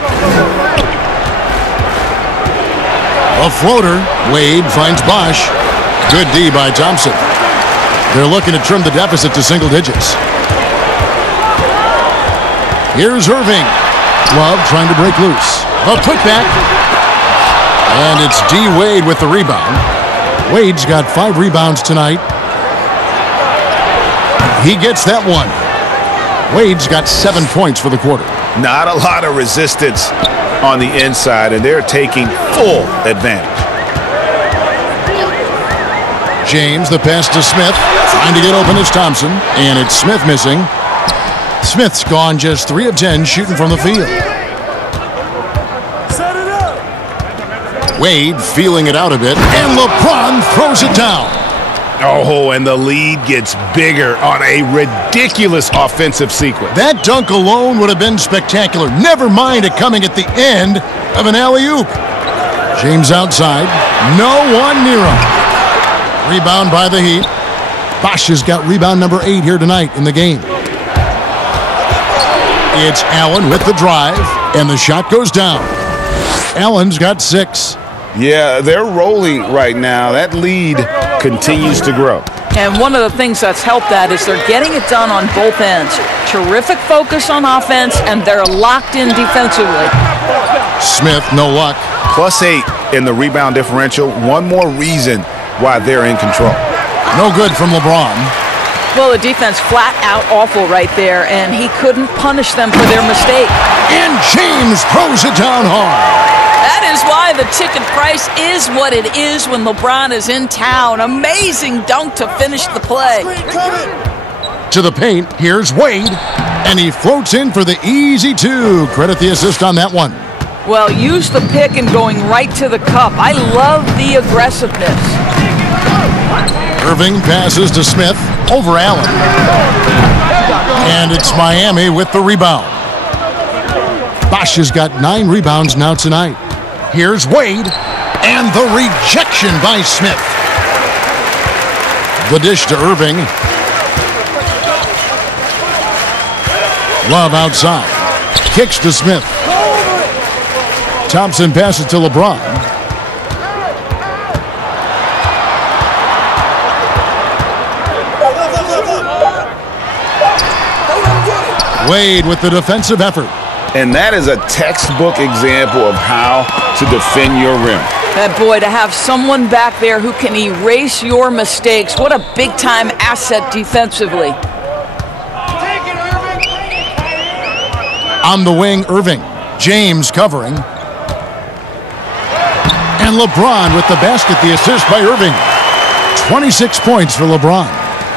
A floater. Wade finds Bosch. Good D by Thompson. They're looking to trim the deficit to single digits. Here's Irving. Love trying to break loose. A putback. And it's D. Wade with the rebound. Wade's got 5 rebounds tonight. He gets that one. Wade's got 7 points for the quarter. Not a lot of resistance on the inside, and they're taking full advantage. James, the pass to Smith. Trying to get open is Thompson, and it's Smith missing. Smith's gone just 3 of 10 shooting from the field. Wade feeling it out a bit, and LeBron throws it down. Oh, and the lead gets bigger on a ridiculous offensive sequence. That dunk alone would have been spectacular. Never mind it coming at the end of an alley-oop. James outside. No one near him. Rebound by the Heat. Bosch has got rebound number 8 here tonight in the game. It's Allen with the drive, and the shot goes down. Allen's got 6. Yeah, they're rolling right now. That lead continues to grow. And one of the things that's helped that is they're getting it done on both ends. Terrific focus on offense, and they're locked in defensively. Smith, no luck. +8 in the rebound differential. One more reason why they're in control. No good from LeBron. Well, the defense flat out awful right there, and he couldn't punish them for their mistake. And James throws it down hard. That is why the ticket price is what it is when LeBron is in town. Amazing dunk to finish the play. To the paint, here's Wade, and he floats in for the easy 2. Credit the assist on that one. Well, use the pick and going right to the cup. I love the aggressiveness. Irving passes to Smith over Allen. And it's Miami with the rebound. Bosch has got 9 rebounds now tonight. Here's Wade, and the rejection by Smith. The dish to Irving. Love outside. Kicks to Smith. Thompson passes to LeBron. Wade with the defensive effort. And that is a textbook example of how to defend your rim. That boy, to have someone back there who can erase your mistakes, what a big-time asset defensively. On the wing, Irving. James covering. And LeBron with the basket, the assist by Irving. 26 points for LeBron.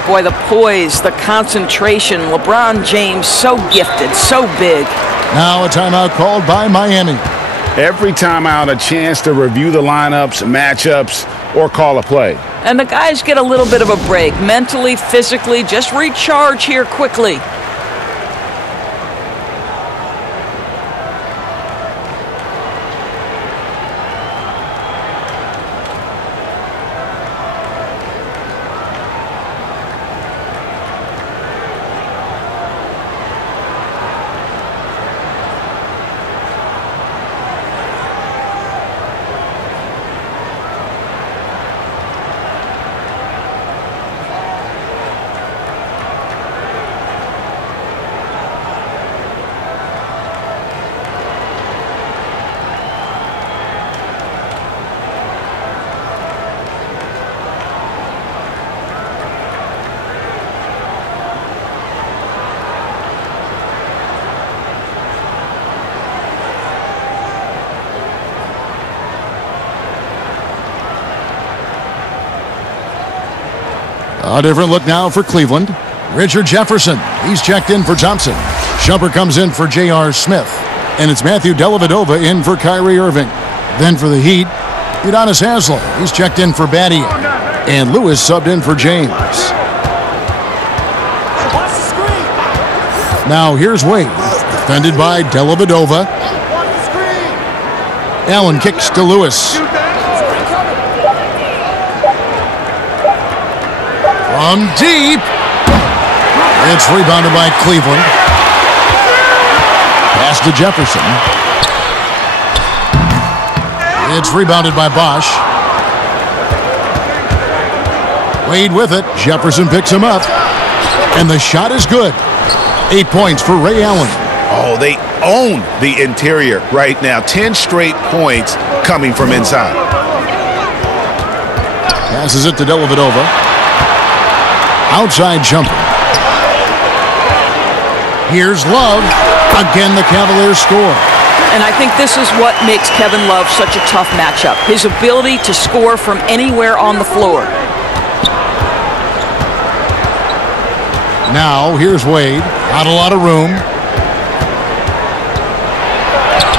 Boy, the poise, the concentration. LeBron James, so gifted, so big. Now a timeout called by Miami. Every time out, a chance to review the lineups, matchups, or call a play. And the guys get a little bit of a break, mentally, physically, just recharge here quickly. A different look now for Cleveland. Richard Jefferson, he's checked in for Thompson. Shumpert comes in for J.R. Smith. And it's Matthew Dellavedova in for Kyrie Irving. Then for the Heat, Udonis Haslem, he's checked in for Battier. And Lewis subbed in for James. Now here's Wade, defended by Dellavedova. Allen kicks to Lewis. From deep. It's rebounded by Cleveland. Pass to Jefferson. It's rebounded by Bosch. Wade with it. Jefferson picks him up. And the shot is good. 8 points for Ray Allen. Oh, they own the interior right now. 10 straight points coming from inside. Passes it to Dellavedova. Outside jumper. Here's Love. Again, the Cavaliers score. And I think this is what makes Kevin Love such a tough matchup. His ability to score from anywhere on the floor. Now, here's Wade. Not a lot of room.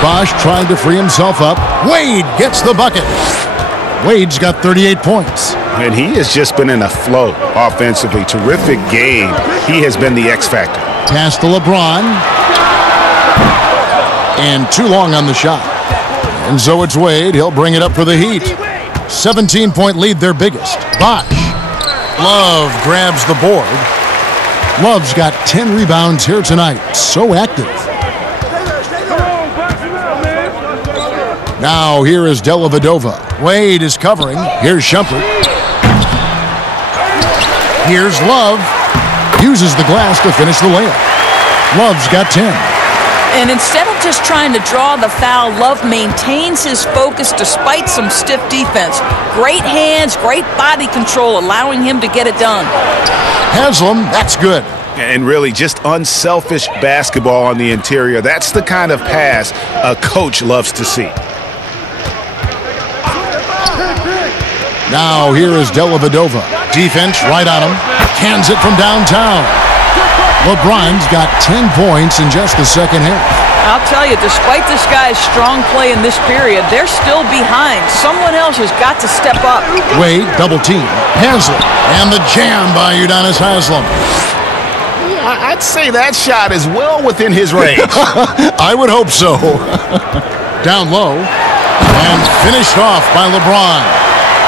Bosch trying to free himself up. Wade gets the bucket. Wade's got 38 points. And he has just been in a flow offensively. Terrific game. He has been the X factor. Pass to LeBron. And too long on the shot. And so it's Wade. He'll bring it up for the Heat. 17-point lead, their biggest. Bosch. Love grabs the board. Love's got 10 rebounds here tonight. So active. Now here is Dellavedova. Wade is covering. Here's Shumpert. Here's Love. Uses the glass to finish the layup. Love's got 10. And instead of just trying to draw the foul, Love maintains his focus despite some stiff defense. Great hands, great body control, allowing him to get it done. Haslem, that's good. And really just unselfish basketball on the interior. That's the kind of pass a coach loves to see. Now here is Dellavedova. Defense right on him. Cans it from downtown. LeBron's got 10 points in just the second half. I'll tell you, despite this guy's strong play in this period, they're still behind. Someone else has got to step up. Wade, double team. Haslem. And the jam by Udonis Haslem. I'd say that shot is well within his range. I would hope so. Down low. And finished off by LeBron.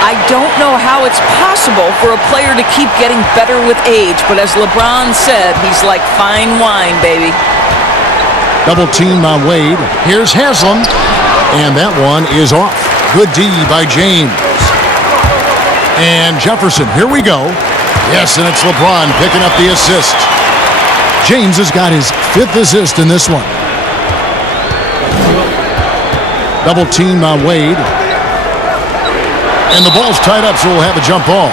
I don't know how it's possible for a player to keep getting better with age, but as LeBron said, he's like fine wine, baby. Double team on Wade. Here's Haslem. And that one is off. Good D by James. And Jefferson, here we go. Yes, and it's LeBron picking up the assist. James has got his 5th assist in this one. Double team on Wade. And the ball's tied up, so we'll have a jump ball.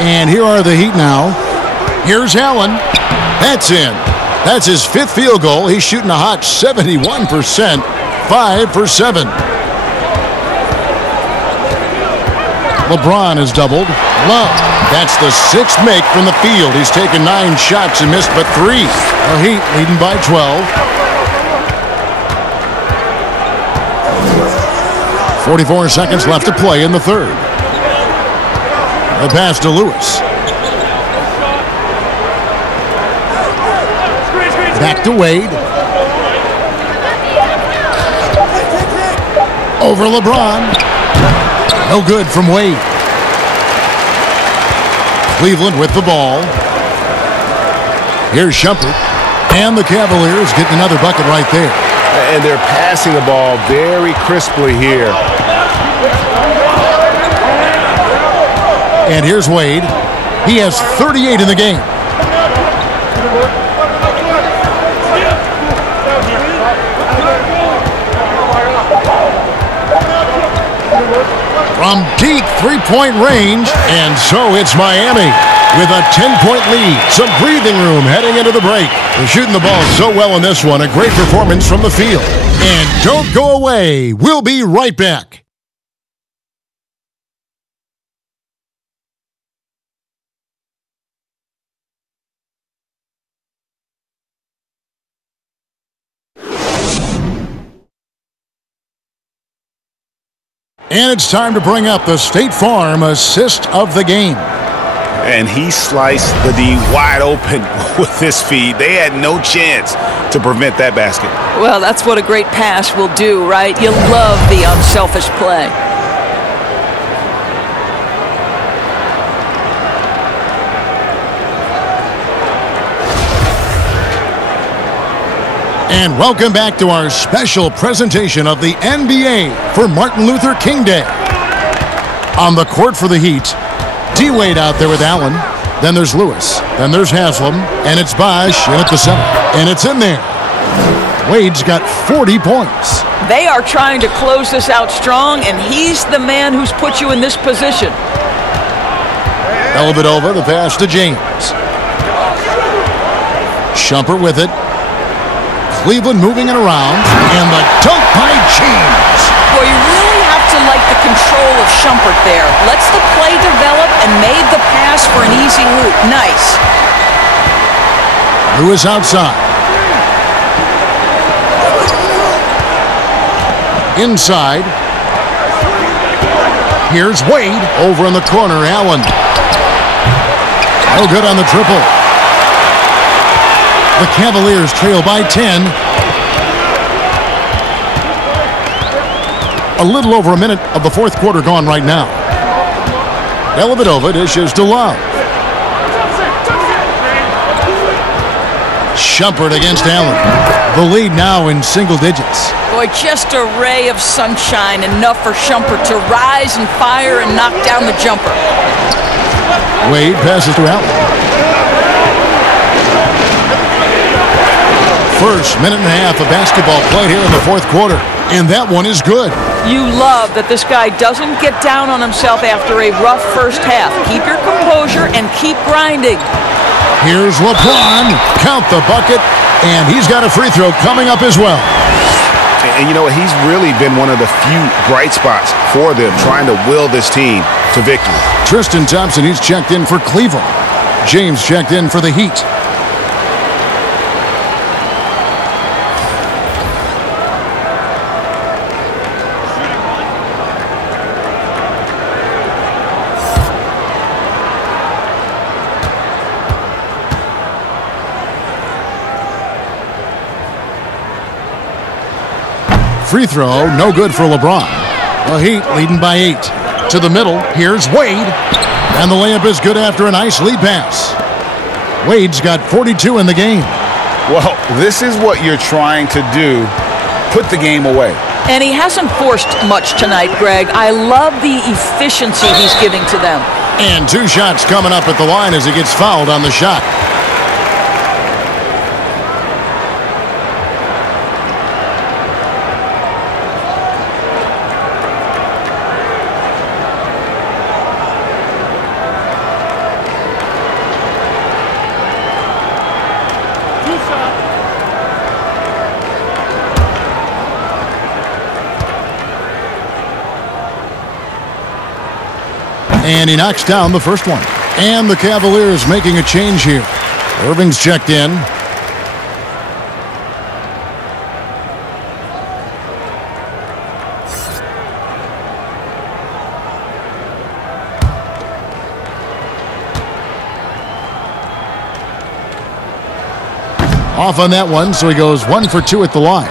And here are the Heat now. Here's Allen. That's in. That's his 5th field goal. He's shooting a hot 71%. 5 for 7. LeBron is doubled. Love. That's the sixth make from the field. He's taken 9 shots and missed but 3. The Heat leading by 12. 44 seconds left to play in the third. The pass to Lewis. Back to Wade. Over LeBron. No good from Wade. Cleveland with the ball. Here's Shumpert. And the Cavaliers getting another bucket right there. And they're passing the ball very crisply here. And here's Wade. He has 38 in the game. From deep three-point range, and so it's Miami with a 10-point lead. Some breathing room heading into the break. They're shooting the ball so well in this one. A great performance from the field. And don't go away. We'll be right back. And it's time to bring up the State Farm assist of the game. And he sliced the D wide open with his feed. They had no chance to prevent that basket. Well, that's what a great pass will do, right? You love the unselfish play. And welcome back to our special presentation of the NBA for Martin Luther King Day. On the court for the Heat, D-Wade out there with Allen. Then there's Lewis. Then there's Haslam. And it's Bosh in at the center. And it's in there. Wade's got 40 points. They are trying to close this out strong, and he's the man who's put you in this position. Elvedova, the pass to James. Shumpert with it. Cleveland moving it around, and the dunk by James. Boy, you really have to like the control of Shumpert there. Lets the play develop and made the pass for an easy loop. Nice. Lewis outside. Inside. Here's Wade over in the corner. Allen. No good on the triple. The Cavaliers trail by 10. A little over a minute of the fourth quarter gone right now. Elvedova dishes to Love. Shumpert against Allen. The lead now in single digits. Boy, just a ray of sunshine, enough for Shumpert to rise and fire and knock down the jumper. Wade passes to Allen. First minute and a half of basketball played here in the fourth quarter, and that one is good. You love that this guy doesn't get down on himself after a rough first half. Keep your composure and keep grinding. Here's LeBron. Count the bucket, and he's got a free throw coming up as well. And you know what? He's really been one of the few bright spots for them, trying to will this team to victory. Tristan Thompson, he's checked in for Cleveland. James checked in for the Heat. Free throw, no good for LeBron. The Heat leading by 8. To the middle, here's Wade. And the layup is good after a nice lead pass. Wade's got 42 in the game. Well, this is what you're trying to do. Put the game away. And he hasn't forced much tonight, Greg. I love the efficiency he's giving to them. And 2 shots coming up at the line as he gets fouled on the shot. And he knocks down the first one. And the Cavaliers making a change here. Irving's checked in. Off on that one, so he goes 1 for 2 at the line.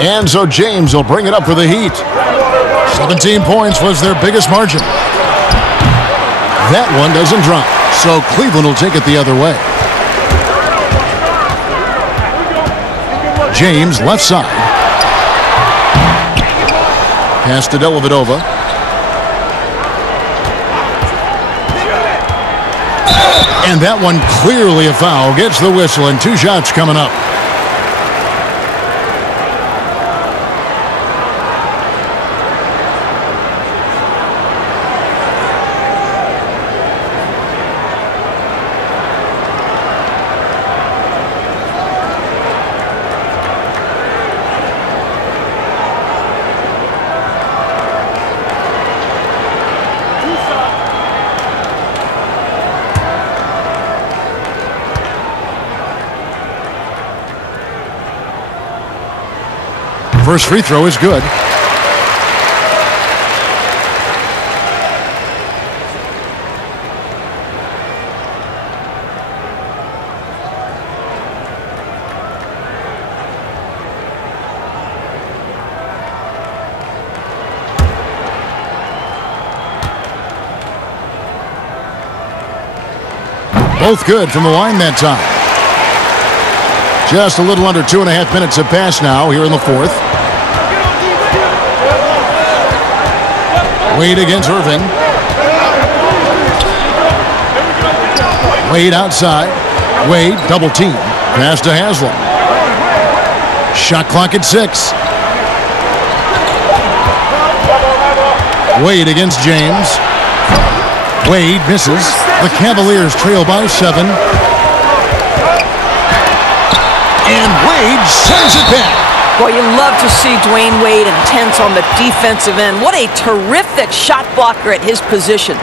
And so James will bring it up for the Heat. 17 points was their biggest margin. That one doesn't drop, so Cleveland will take it the other way. James, left side. Pass to Dellavedova. And that one clearly a foul. Gets the whistle, and 2 shots coming up. First free throw is good. Both good from the line that time. Just a little under 2.5 minutes have passed now here in the fourth. Wade against Irving. Wade outside. Wade double team. Pass to Haslam. Shot clock at 6. Wade against James. Wade misses. The Cavaliers trail by 7. And Wade sends it back. Boy, you love to see Dwayne Wade intense on the defensive end. What a terrific shot blocker at his position.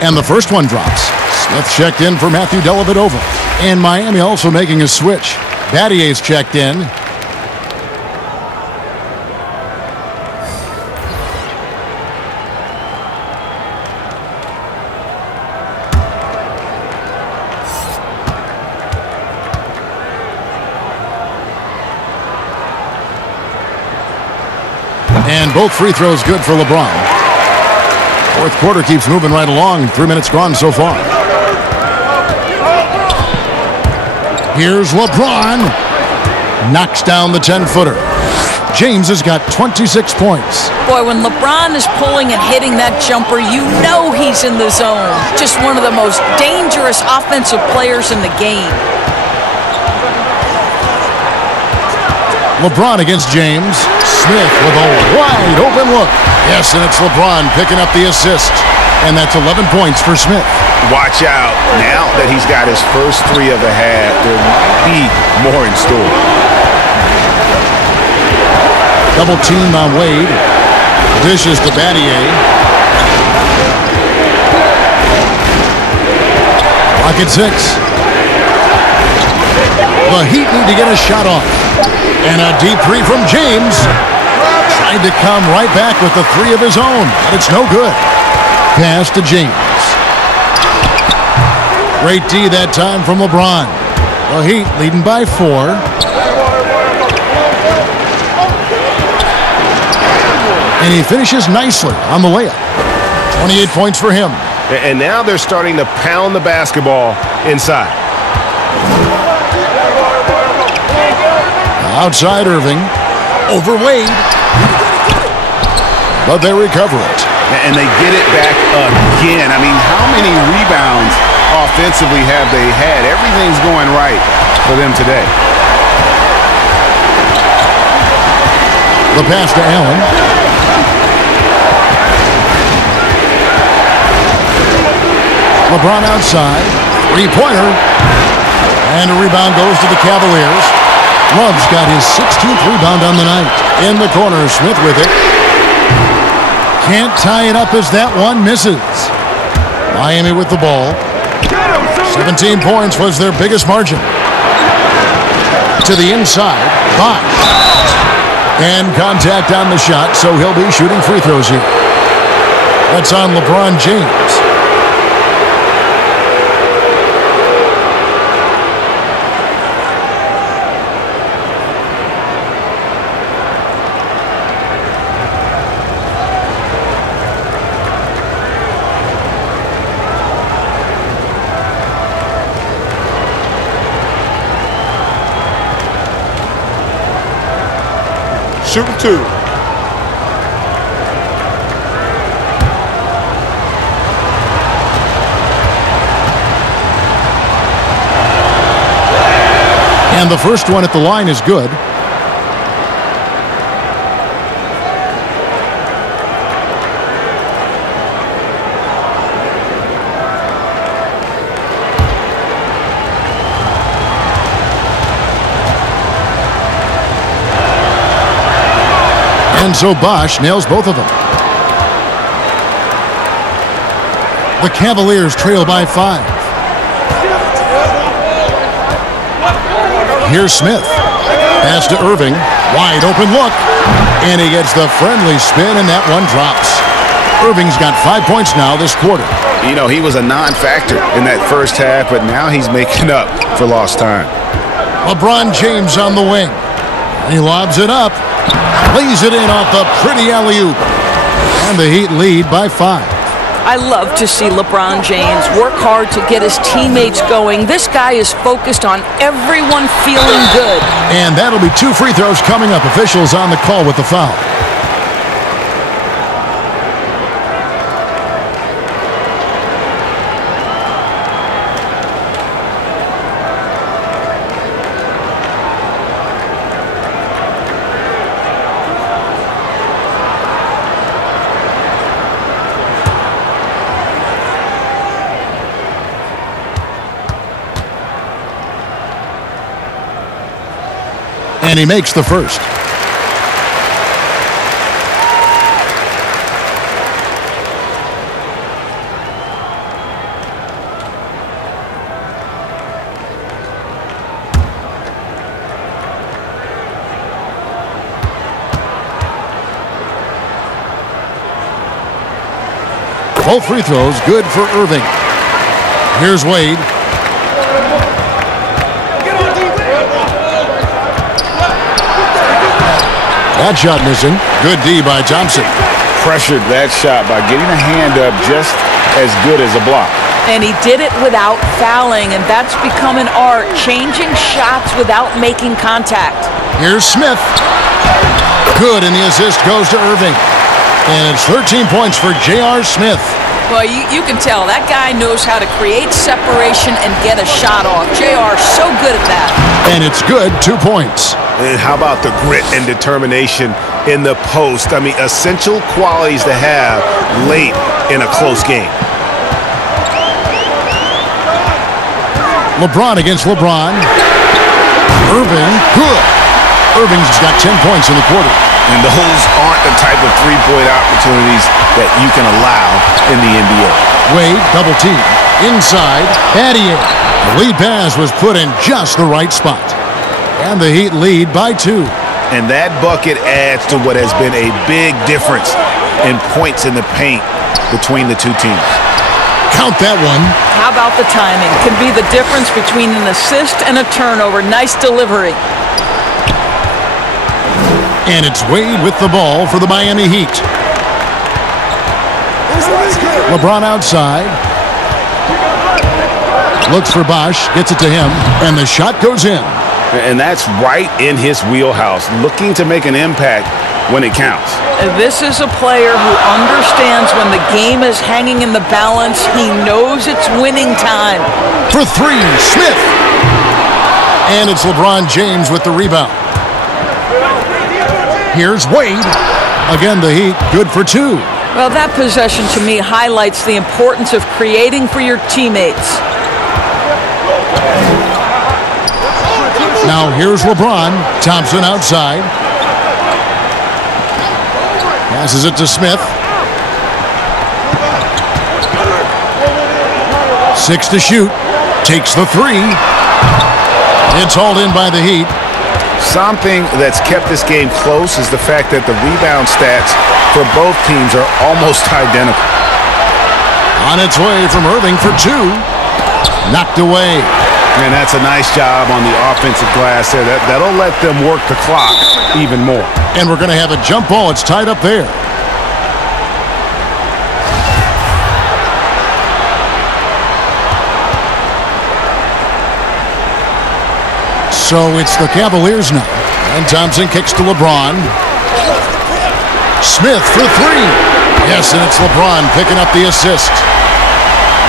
And the first one drops. Smith checked in for Matthew Dellavedova. And Miami also making a switch. Battier's checked in. And both free throws good for LeBron. Fourth quarter keeps moving right along. 3 minutes gone so far. Here's LeBron. Knocks down the 10-footer. James has got 26 points. Boy, when LeBron is pulling and hitting that jumper, you know he's in the zone. Just one of the most dangerous offensive players in the game. LeBron against James. Smith with a wide open look. Yes, and it's LeBron picking up the assist. And that's 11 points for Smith. Watch out. Now that he's got his first 3 of the half, there might be more in store. Double team on Wade. Dishes to Battier. Clock at 6. The Heat need to get a shot off. And a deep 3 from James. Tried to come right back with the 3 of his own, but it's no good. Pass to James. Great D that time from LeBron. The Heat leading by 4. And he finishes nicely on the layup. 28 points for him. And now they're starting to pound the basketball inside. Outside Irving. Over Wade. But they recover it. And they get it back again. I mean, how many rebounds off offensively have they had? Everything's going right for them today. The pass to Allen. LeBron outside. Three-pointer. And a rebound goes to the Cavaliers. Love's got his 16th rebound on the night. In the corner, Smith with it. Can't tie it up as that one misses. Miami with the ball. 17 points was their biggest margin. To the inside. Bosh. And contact on the shot, so he'll be shooting free throws here. That's on LeBron James. Shooting two. And the first one at the line is good. And so Bosh nails both of them. The Cavaliers trail by 5. Here's Smith. Pass to Irving. Wide open look. And he gets the friendly spin, and that one drops. Irving's got 5 points now this quarter. You know, he was a non-factor in that first half, but now he's making up for lost time. LeBron James on the wing. He lobs it up. Lays it in off the pretty alley-oop. And the Heat lead by 5. I love to see LeBron James work hard to get his teammates going. This guy is focused on everyone feeling good. And that'll be 2 free throws coming up. Officials on the call with the foul. And he makes the first. Both free throws good for Irving. Here's Wade. That shot missing. Good D by Thompson. Pressured that shot by getting a hand up just as good as a block. And he did it without fouling, and that's become an art, changing shots without making contact. Here's Smith. Good, and the assist goes to Irving. And it's 13 points for J.R. Smith. Well, you can tell that guy knows how to create separation and get a shot off. JR so good at that. And it's good, 2 points. And how about the grit and determination in the post? I mean, essential qualities to have late in a close game. LeBron against LeBron. Irving, good. Irving's got 10 points in the quarter. And those aren't the type of three-point opportunities that you can allow in the NBA. Wade, double team. Inside, Adier. The lead pass was put in just the right spot. And the Heat lead by 2. And that bucket adds to what has been a big difference in points in the paint between the two teams. Count that one. How about the timing? Can be the difference between an assist and a turnover. Nice delivery. And it's Wade with the ball for the Miami Heat. LeBron outside. Looks for Bosh, gets it to him, and the shot goes in. And that's right in his wheelhouse, looking to make an impact when it counts. This is a player who understands when the game is hanging in the balance. He knows it's winning time. For three, Smith. And it's LeBron James with the rebound. Here's Wade. Again, the Heat, good for two. Well, that possession to me highlights the importance of creating for your teammates. Now here's LeBron. Thompson outside. Passes it to Smith. 6 to shoot. Takes the three. It's hauled in by the Heat. Something that's kept this game close is the fact that the rebound stats for both teams are almost identical. On its way from Irving for two. Knocked away. And that's a nice job on the offensive glass there. That'll let them work the clock even more. And we're going to have a jump ball. It's tied up there. So it's the Cavaliers now. And Thompson kicks to LeBron. Smith for three. Yes, and it's LeBron picking up the assist.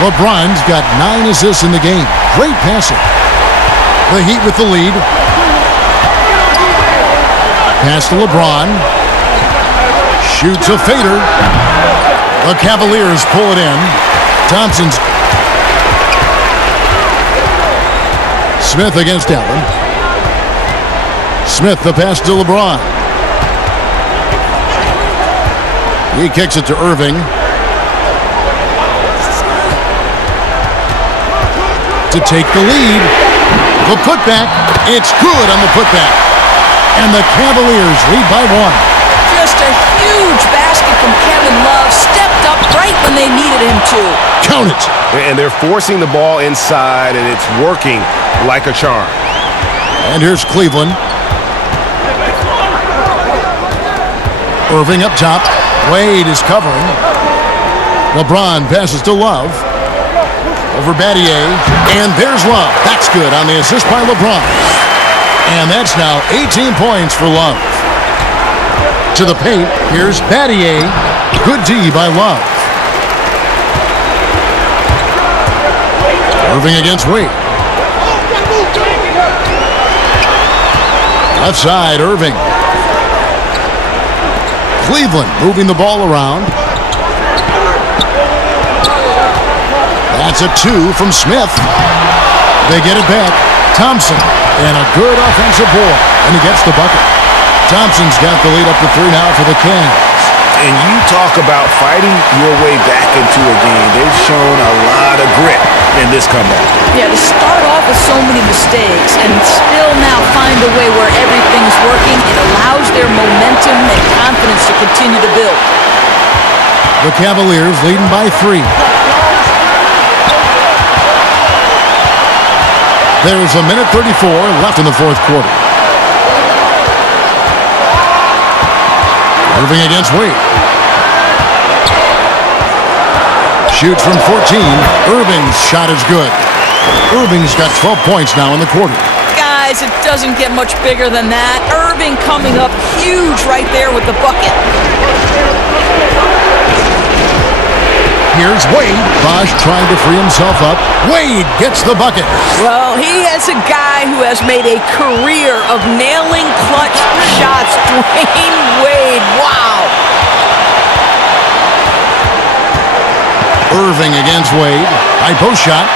LeBron's got 9 assists in the game. Great passer. The Heat with the lead. Pass to LeBron. Shoots a fader. The Cavaliers pull it in. Thompson's. Smith against Allen. Smith, the pass to LeBron. He kicks it to Irving. To take the lead. The putback. It's good on the putback. And the Cavaliers lead by 1. Just a huge basket from Kevin Love. Stepped up right when they needed him to. Count it. And they're forcing the ball inside, and it's working like a charm. And here's Cleveland. Irving up top. Wade is covering. LeBron passes to Love. Over Battier. And there's Love. That's good on the assist by LeBron. And that's now 18 points for Love. To the paint. Here's Battier. Good D by Love. Irving against Wade. Left side, Irving. Cleveland moving the ball around. That's a 2 from Smith. They get it back. Thompson. And a good offensive board. And he gets the bucket. Thompson's got the lead up to 3 now for the Cavs. And you talk about fighting your way back into a game. They've shown a lot of grit in this comeback. Yeah, to start off with so many mistakes and still now find a way where everything's working, it allows their momentum and confidence to continue to build. The Cavaliers leading by 3. There's a minute 34 left in the fourth quarter. Irving against Wade. Shoots from 14. Irving's shot is good. Irving's got 12 points now in the quarter. Guys, it doesn't get much bigger than that. Irving coming up huge right there with the bucket. Here's Wade. Bosch trying to free himself up. Wade gets the bucket. Well, he has a guy who has made a career of nailing clutch shots. Dwayne Wade. Wow. Irving against Wade. High post shot.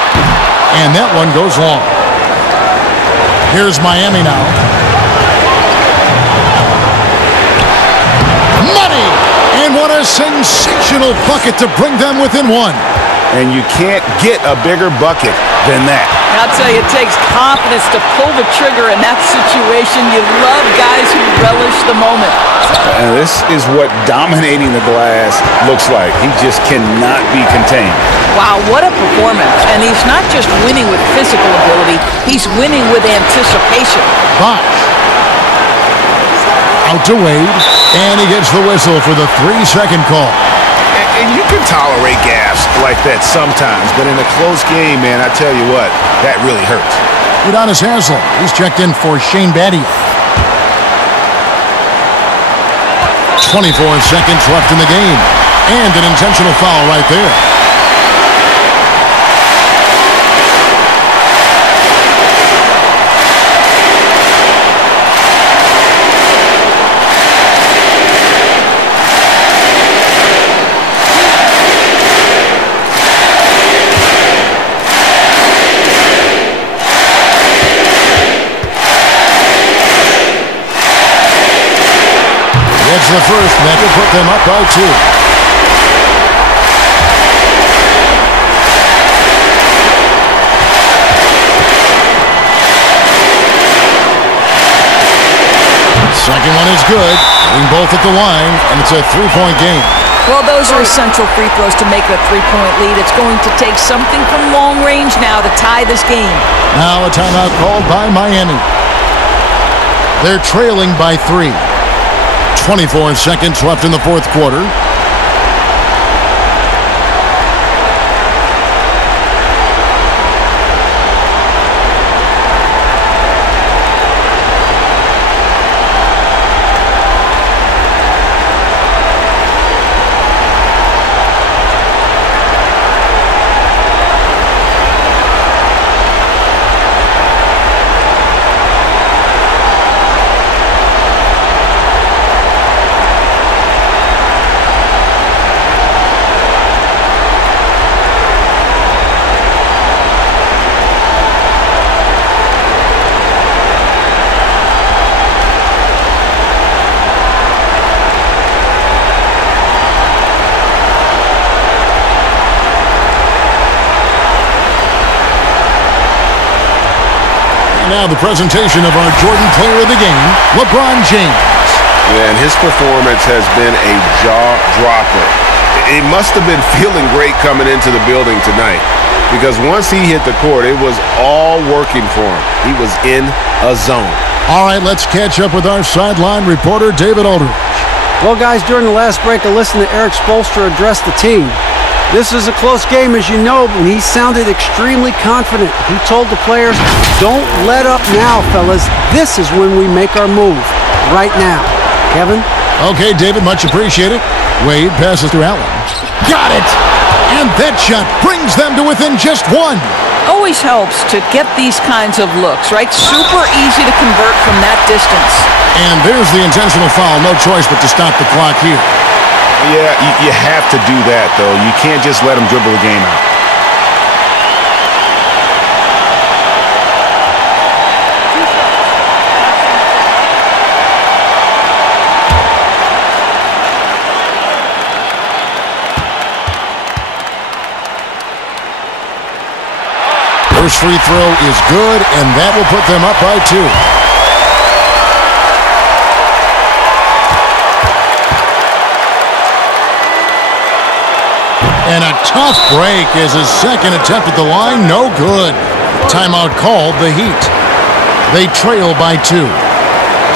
And that one goes long. Here's Miami now. Money! And what a sensational bucket to bring them within 1. And you can't get a bigger bucket than that. I'll tell you, it takes confidence to pull the trigger in that situation. You love guys who relish the moment. And this is what dominating the glass looks like. He just cannot be contained. Wow, what a performance. And he's not just winning with physical ability, he's winning with anticipation. Bosch. Out to Wade. And he gets the whistle for the 3-second call. And you can tolerate gaffes like that sometimes, but in a close game, man, I tell you what, that really hurts. Udonis Haslem. He's checked in for Shane Battier. 24 seconds left in the game. And an intentional foul right there. It's the first, and that will put them up by 2. Second one is good. Getting both at the line, and it's a 3-point game. Well, those are essential free throws to make a 3-point lead. It's going to take something from long range now to tie this game. Now a timeout called by Miami. They're trailing by 3. 24 seconds left in the fourth quarter. Now the presentation of our Jordan Player of the Game, LeBron James. Yeah, and his performance has been a jaw-dropper. He must have been feeling great coming into the building tonight because once he hit the court, it was all working for him. He was in a zone. All right, let's catch up with our sideline reporter, David Aldridge. Well, guys, during the last break, I listened to Eric Spoelstra address the team. This is a close game, as you know, but he sounded extremely confident. He told the players, don't let up now, fellas. This is when we make our move. Right now. Kevin? Okay, David, much appreciated. Wade passes to Allen. Got it! And that shot brings them to within just 1. Always helps to get these kinds of looks, right? Super easy to convert from that distance. And there's the intentional foul. No choice but to stop the clock here. Yeah, you have to do that, though. You can't just let them dribble the game out. First free throw is good, and that will put them up by 2. And a tough break is his second attempt at the line. No good. Timeout called the Heat. They trail by 2.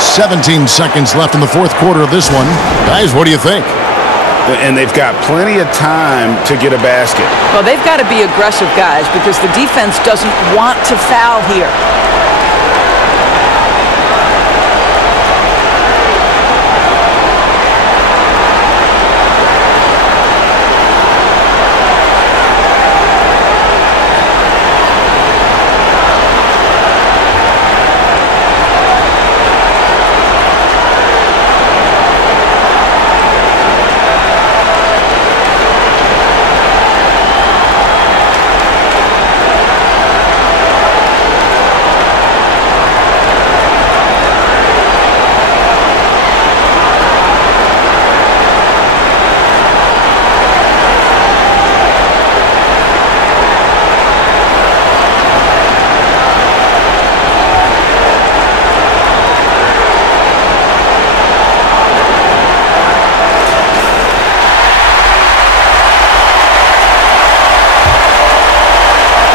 17 seconds left in the fourth quarter of this one. Guys, what do you think? And they've got plenty of time to get a basket. Well, they've got to be aggressive, guys, because the defense doesn't want to foul here.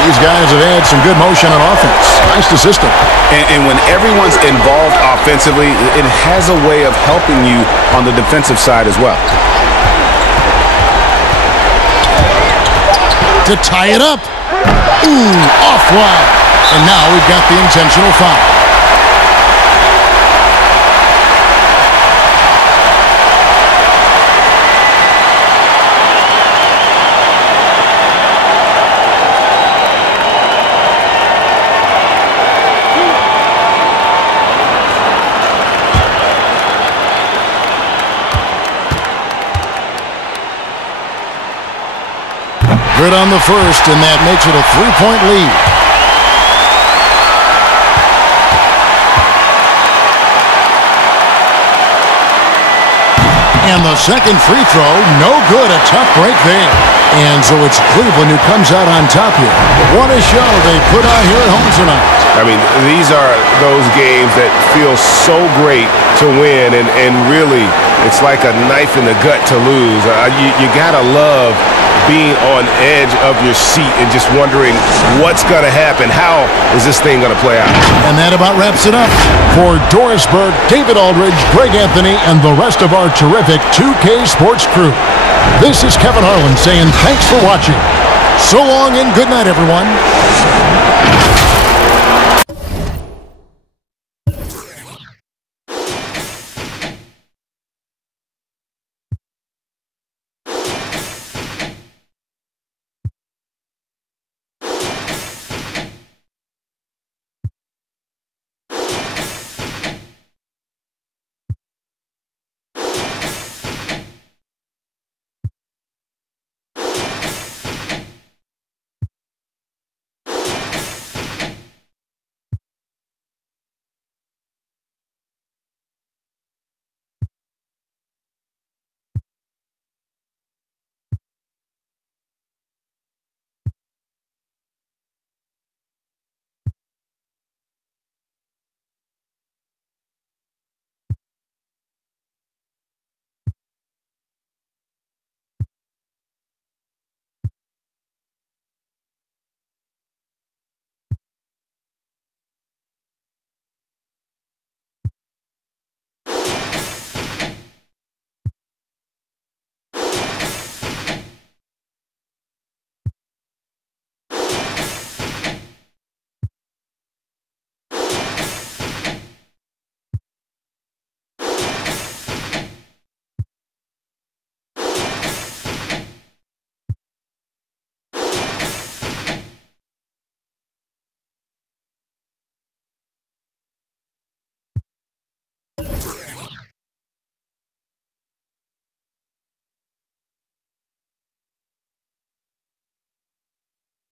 These guys have had some good motion on offense. Nice to system. And when everyone's involved offensively, it has a way of helping you on the defensive side as well. To tie it up. Ooh, offline. And now we've got the intentional foul. Good on the first, and that makes it a 3-point lead. And the second free throw, no good. A tough break there. And so it's Cleveland who comes out on top here. What a show they put on here at home tonight. I mean, these are those games that feel so great to win, and really, it's like a knife in the gut to lose. You gotta love being on edge of your seat and just wondering what's going to happen. How is this thing going to play out? And that about wraps it up. For Doris Burke, David Aldridge, Greg Anthony, and the rest of our terrific 2K Sports crew, this is Kevin Harlan saying thanks for watching. So long and good night, everyone.